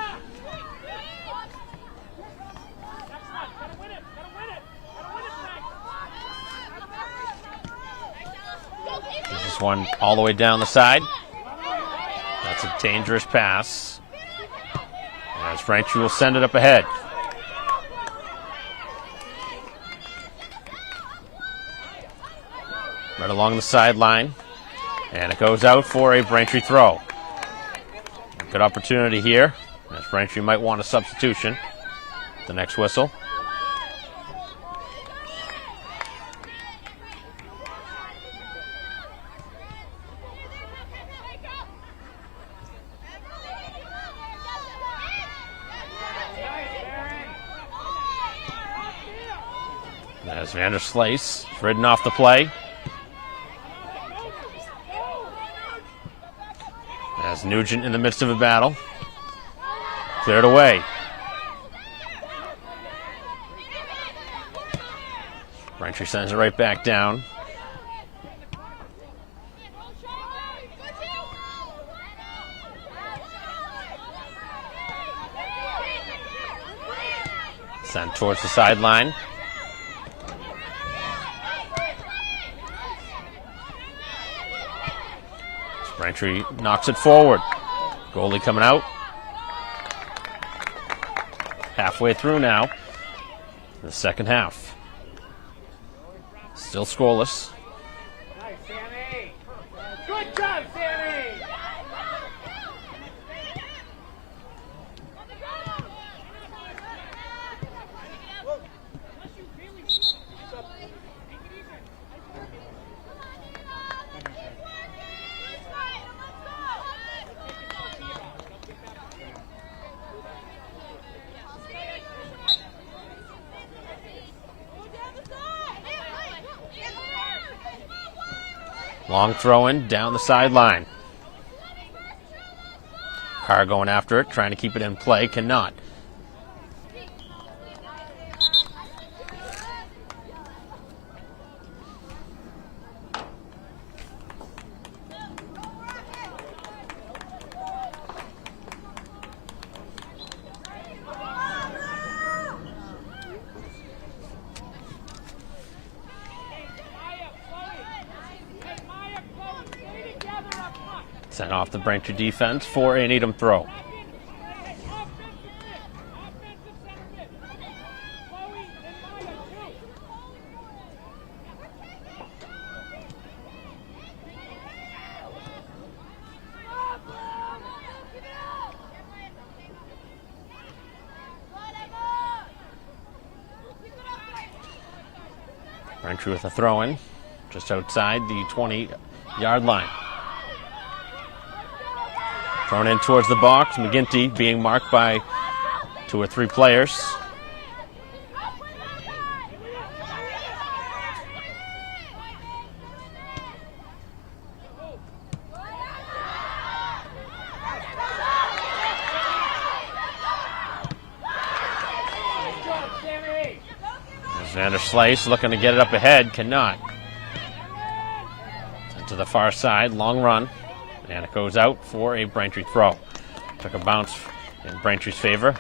This one all the way down the side. That's a dangerous pass. As Braintree will send it up ahead. Right along the sideline. And it goes out for a Braintree throw. Good opportunity here, as Braintree might want a substitution. The next whistle. As Vander Slice ridden off the play. As Nugent in the midst of a battle. Cleared away. Braintree sends it right back down. Sent towards the sideline. Braintree knocks it forward. Goalie coming out. Halfway through now. The second half. Still scoreless. Nice, Sammy. Good job, Sammy. Long throw in down the sideline. Carr going after it, trying to keep it in play, cannot. Sent off the Braintree defense for a Needham throw. Braintree with a throw-in just outside the 20-yard line. Thrown in towards the box. McGinty being marked by 2 or 3 players. Vander Slice looking to get it up ahead, cannot. Sent to the far side, long run. And it goes out for a Braintree throw. Took a bounce in Braintree's favor.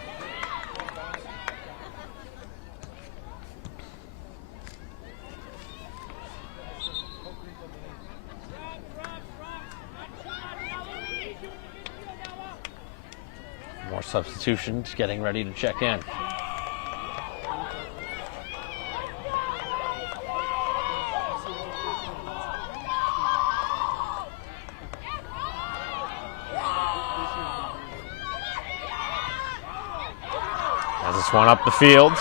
More substitutions getting ready to check in. this one up the field.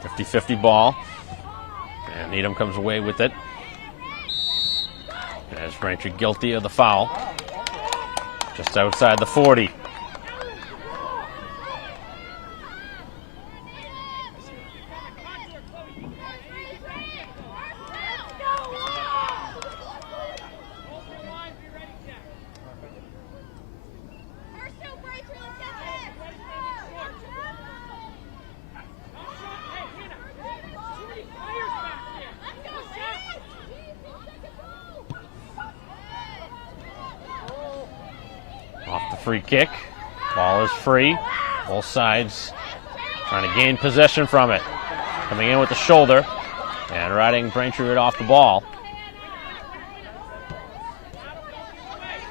50-50 ball. And Needham comes away with it. As Braintree guilty of the foul. Just outside the 40. Off the free kick. Ball is free. Both sides trying to gain possession from it. Coming in with the shoulder and riding Braintree right off the ball.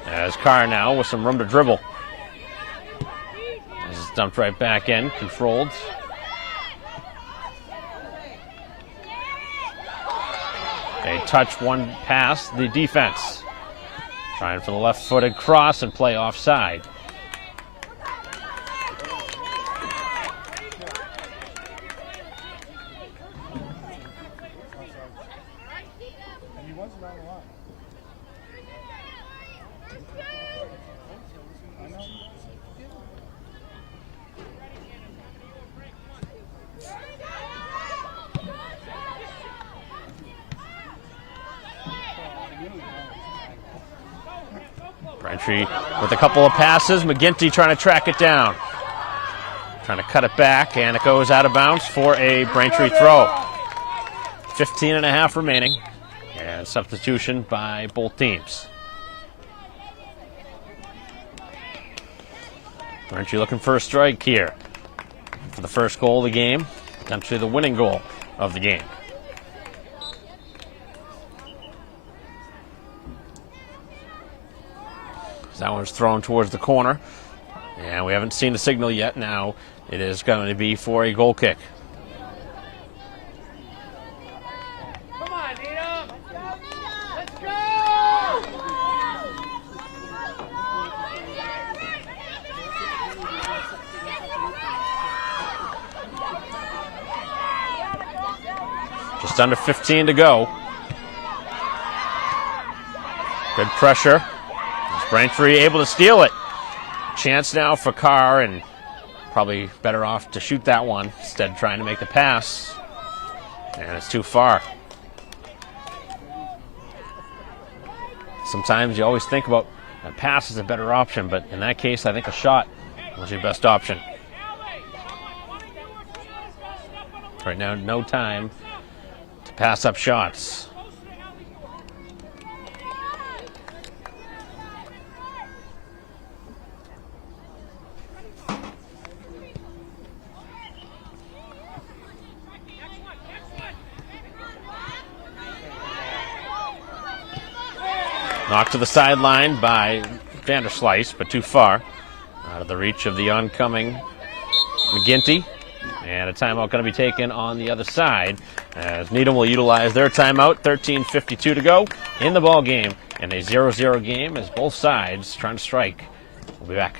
As Carr now with some room to dribble. This is dumped right back in, controlled. They touch one past the defense. Trying for the left-footed cross and play offside. Braintree with a couple of passes. McGinty trying to track it down. Trying to cut it back, and it goes out of bounds for a Braintree throw. 15 and a half remaining. And substitution by both teams. Braintree looking for a strike here for the first goal of the game. Potentially the winning goal of the game. That one's thrown towards the corner. And we haven't seen the signal yet. Now it is going to be for a goal kick. Come on, Needham. Let's go. Just under 15 to go. Good pressure. Braintree able to steal it. Chance now for Carr, and probably better off to shoot that one instead of trying to make the pass. And it's too far. Sometimes you always think about a pass is a better option, but in that case, I think a shot was your best option. Right now, no time to pass up shots. Knocked to the sideline by Vanderslice, but too far. Out of the reach of the oncoming McGinty. And a timeout going to be taken on the other side as Needham will utilize their timeout. 13:52 to go in the ball game. And a 0-0 game as both sides trying to strike. We'll be back.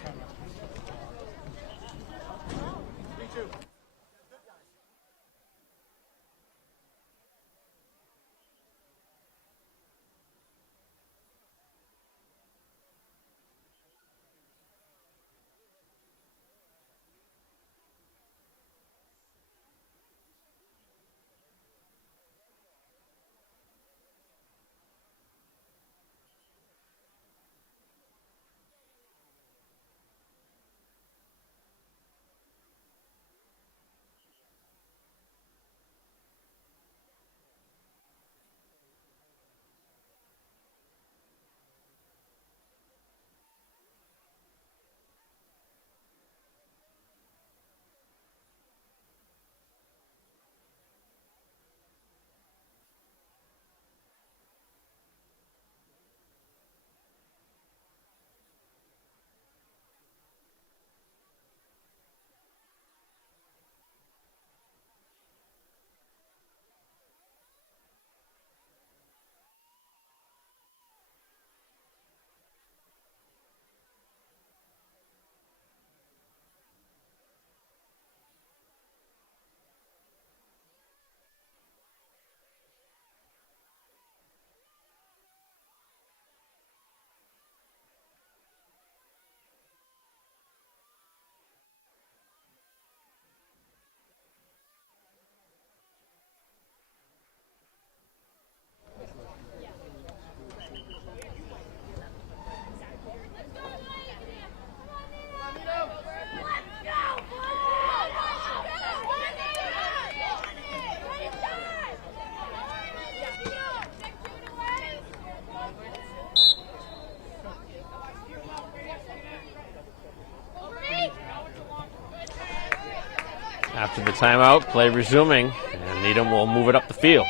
After the timeout, play resuming, and Needham will move it up the field.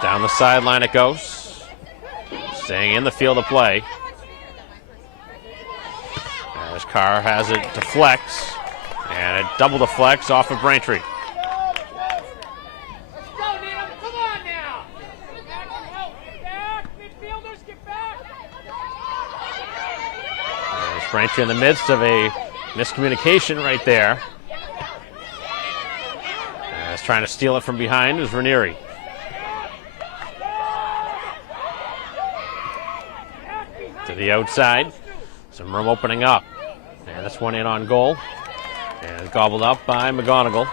Down the sideline it goes. Staying in the field of play. As Carr has it deflects, and it double deflects off of Braintree. There's Braintree in the midst of a miscommunication right there. As trying to steal it from behind is Ranieri. To the outside. Some room opening up. And this one in on goal. And gobbled up by McGonigal.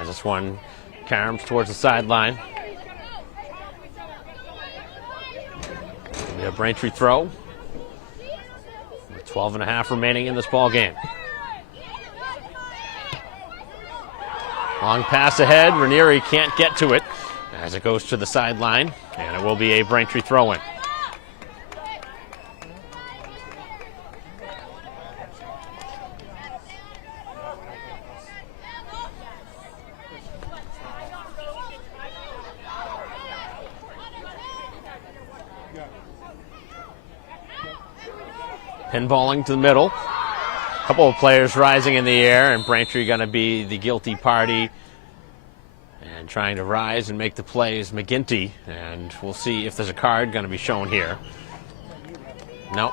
As this one caroms towards the sideline. We have Braintree throw. With 12.5 remaining in this ball game. Long pass ahead. Ranieri can't get to it as it goes to the sideline, and it will be a Braintree throw-in. Pinballing to the middle. A couple of players rising in the air, and Braintree going to be the guilty party and trying to rise and make the plays. McGinty, and we'll see if there's a card going to be shown here. No.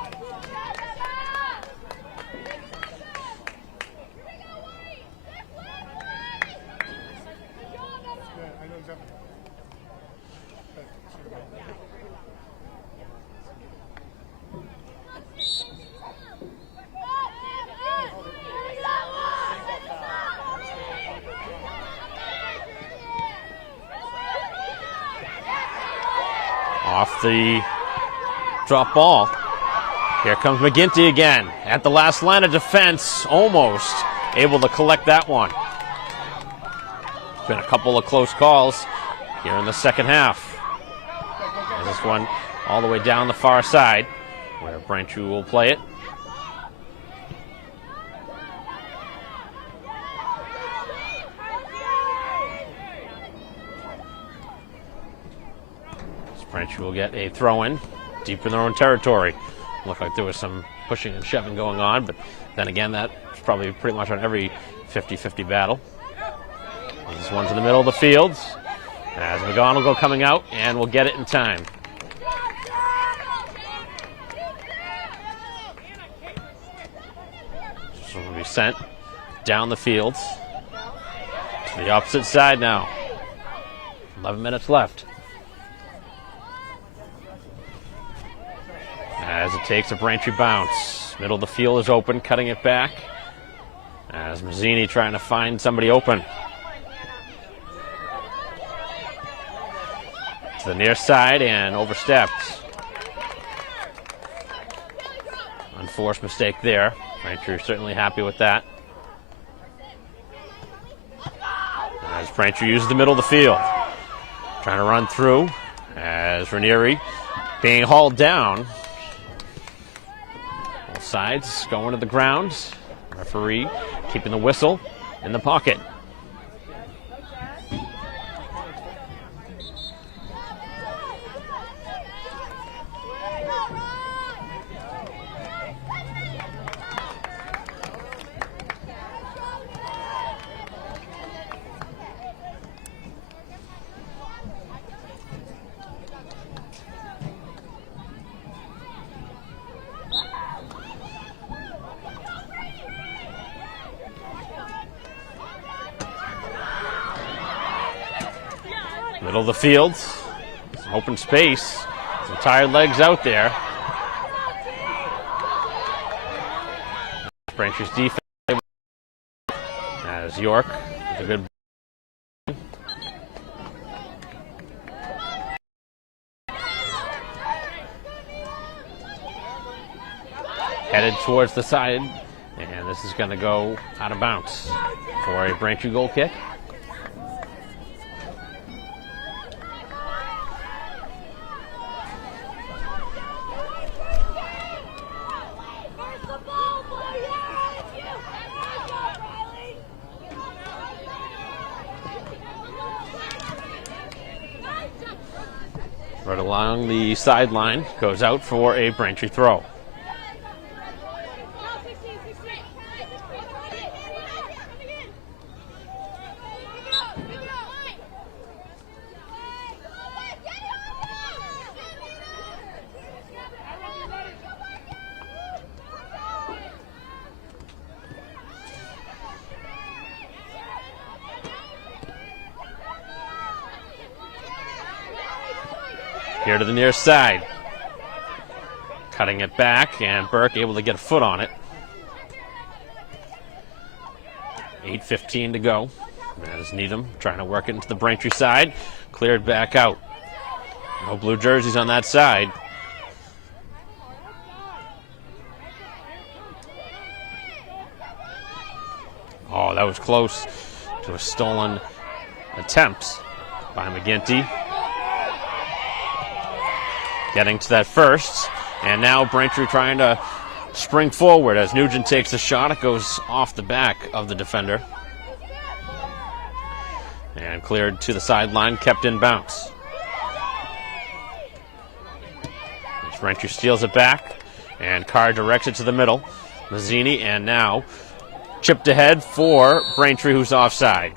Off the drop ball. Here comes McGinty again at the last line of defense, almost able to collect that one. Been a couple of close calls here in the second half. As this one all the way down the far side where Braintree will play it. Braintree will get a throw-in deep in their own territory. Looked like there was some pushing and shoving going on, but then again, that's probably pretty much on every 50-50 battle. This one's in the middle of the field. As McGonigal coming out, and will get it in time. This one will be sent down the field to the opposite side now. 11 minutes left. As it takes a Braintree bounce. Middle of the field is open, cutting it back. As Mazzini trying to find somebody open. To the near side and overstepped. Unforced mistake there. Braintree certainly happy with that. As Braintree uses the middle of the field. Trying to run through. As Ranieri being hauled down. Both sides going to the ground. Referee keeping the whistle in the pocket. Middle of the field, some open space, some tired legs out there. Braintree's defense as York with a good headed towards the side, and this is going to go out of bounds for a Braintree goal kick. Cleared along the sideline. Goes out for a Braintree throw. Here to the near side. Cutting it back, and Burke able to get a foot on it. 8:15 to go. As Needham trying to work it into the Braintree side. Cleared back out. No blue jerseys on that side. Oh, that was close to a stolen attempt by McGinty. Getting to that first, and now Braintree trying to spring forward as Nugent takes the shot. It goes off the back of the defender. And cleared to the sideline, kept in bounce. As Braintree steals it back, and Carr directs it to the middle. Mazzini, and now chipped ahead for Braintree, who's offside.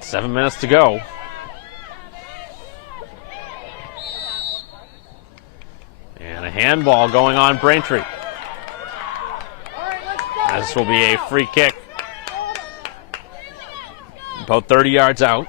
Seven minutes to go. And a handball going on Braintree. This will be a free kick. About 30 yards out.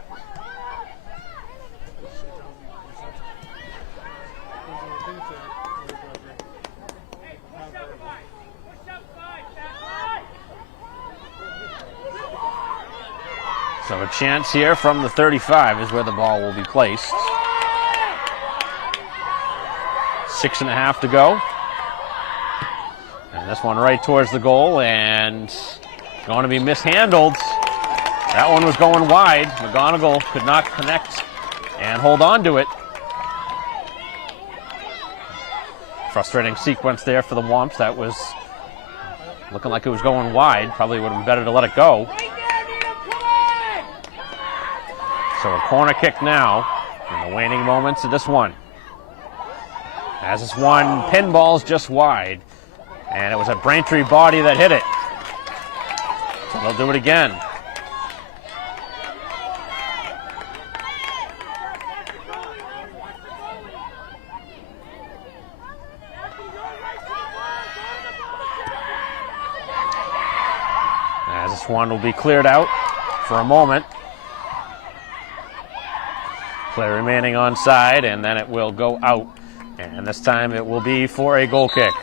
So a chance here from the 35 is where the ball will be placed. 6.5 to go. And this one right towards the goal, and going to be mishandled. That one was going wide. McGonigal could not connect and hold on to it. Frustrating sequence there for the Womps. That was looking like it was going wide. Probably would have been better to let it go. So a corner kick now in the waning moments of this one. As this one pinballs just wide, and it was a Braintree body that hit it. So they'll do it again. As this one will be cleared out for a moment. Play remaining on side, and then it will go out. And this time it will be for a goal kick.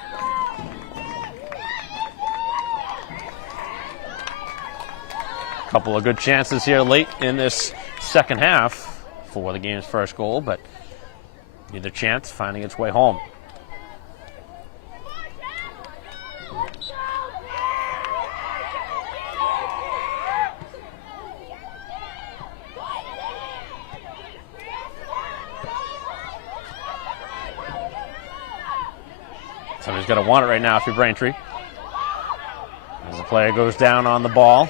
Couple of good chances here late in this second half for the game's first goal, but neither chance finding its way home. Somebody's got to want it right now if you're Braintree. As the player goes down on the ball.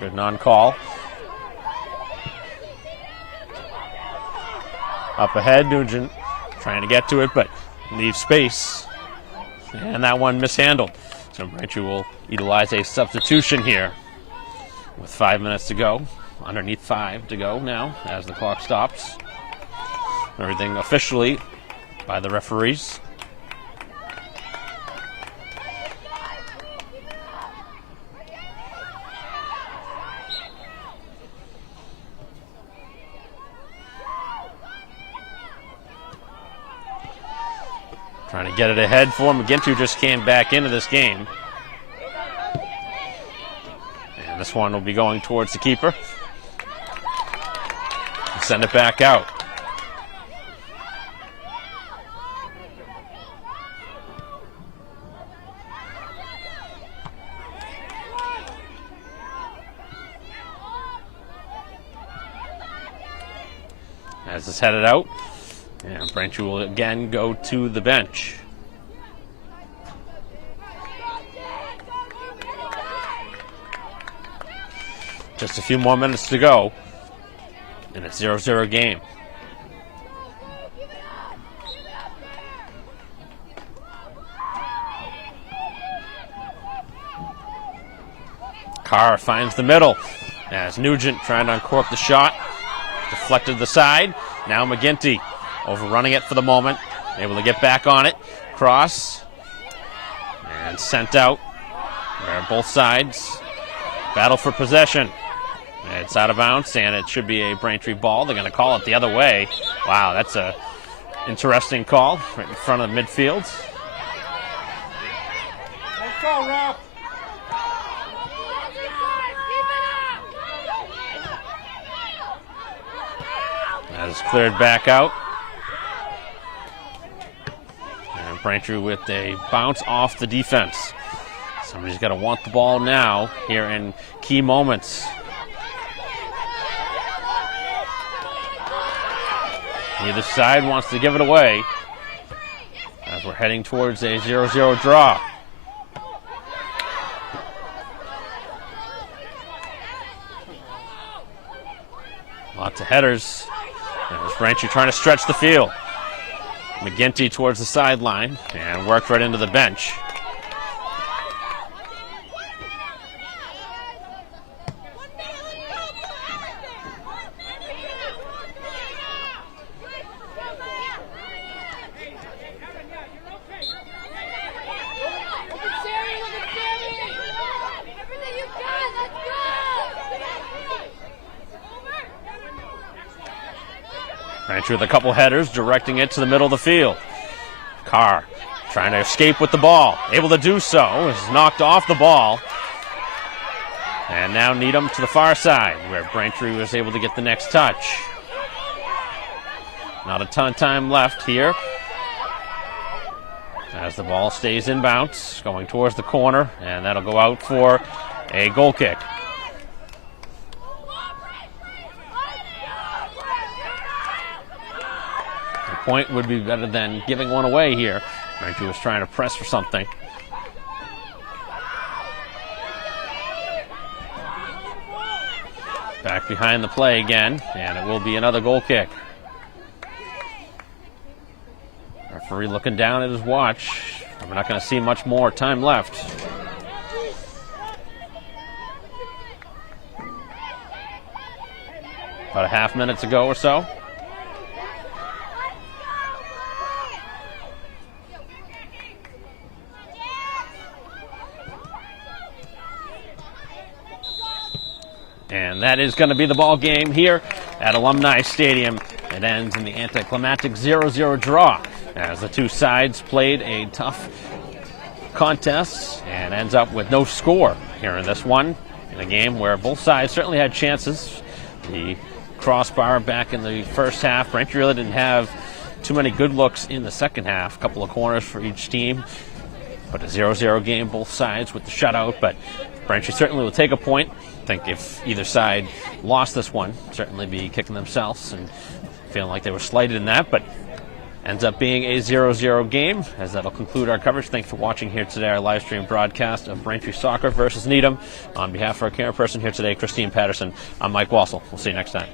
Good non-call. Up ahead, Nugent trying to get to it, but leaves space. And that one mishandled. So Braintree will utilize a substitution here with 5 minutes to go. Underneath 5 to go now as the clock stops. Everything officially by the referees. Trying to get it ahead for McGinty, who just came back into this game. And this one will be going towards the keeper. Send it back out. as it's headed out. And Braintree will again go to the bench. Just a few more minutes to go in a 0-0 game. Carr finds the middle as Nugent trying to uncork the shot. Deflected to the side. Now McGinty overrunning it for the moment. Able to get back on it. Cross. And sent out. Where both sides battle for possession. It's out of bounds, and it should be a Braintree ball. They're going to call it the other way. Wow, that's a interesting call right in front of the midfield. Let's go, Ralph. That is cleared back out. And Braintree with a bounce off the defense. Somebody's got to want the ball now here in key moments. Neither side wants to give it away as we're heading towards a 0-0 draw. Lots of headers. There's Braintree trying to stretch the field. McGinty towards the sideline and worked right into the bench. Braintree with a couple headers, directing it to the middle of the field. Carr trying to escape with the ball. Able to do so. Is knocked off the ball. And now Needham to the far side, where Braintree was able to get the next touch. Not a ton of time left here, as the ball stays in bounce, going towards the corner, and that'll go out for a goal kick. Point would be better than giving one away here. Braintree was trying to press for something. Back behind the play again, and it will be another goal kick. Referee looking down at his watch. We're not going to see much more time left. About a half minute to go or so. And that is going to be the ball game here at Alumni Stadium. It ends in the anticlimactic 0-0 draw as the two sides played a tough contest and ends up with no score here in this one, in a game where both sides certainly had chances. The crossbar back in the first half. Braintree really didn't have too many good looks in the second half. A couple of corners for each team. But a 0-0 game, both sides with the shutout. But Braintree certainly will take a point. I think if either side lost this one, certainly be kicking themselves and feeling like they were slighted in that. But ends up being a 0-0 game, as that'll conclude our coverage. Thanks for watching here today, our live stream broadcast of Braintree Soccer versus Needham. On behalf of our camera person here today, Christine Patterson, I'm Mike Wassel. We'll see you next time.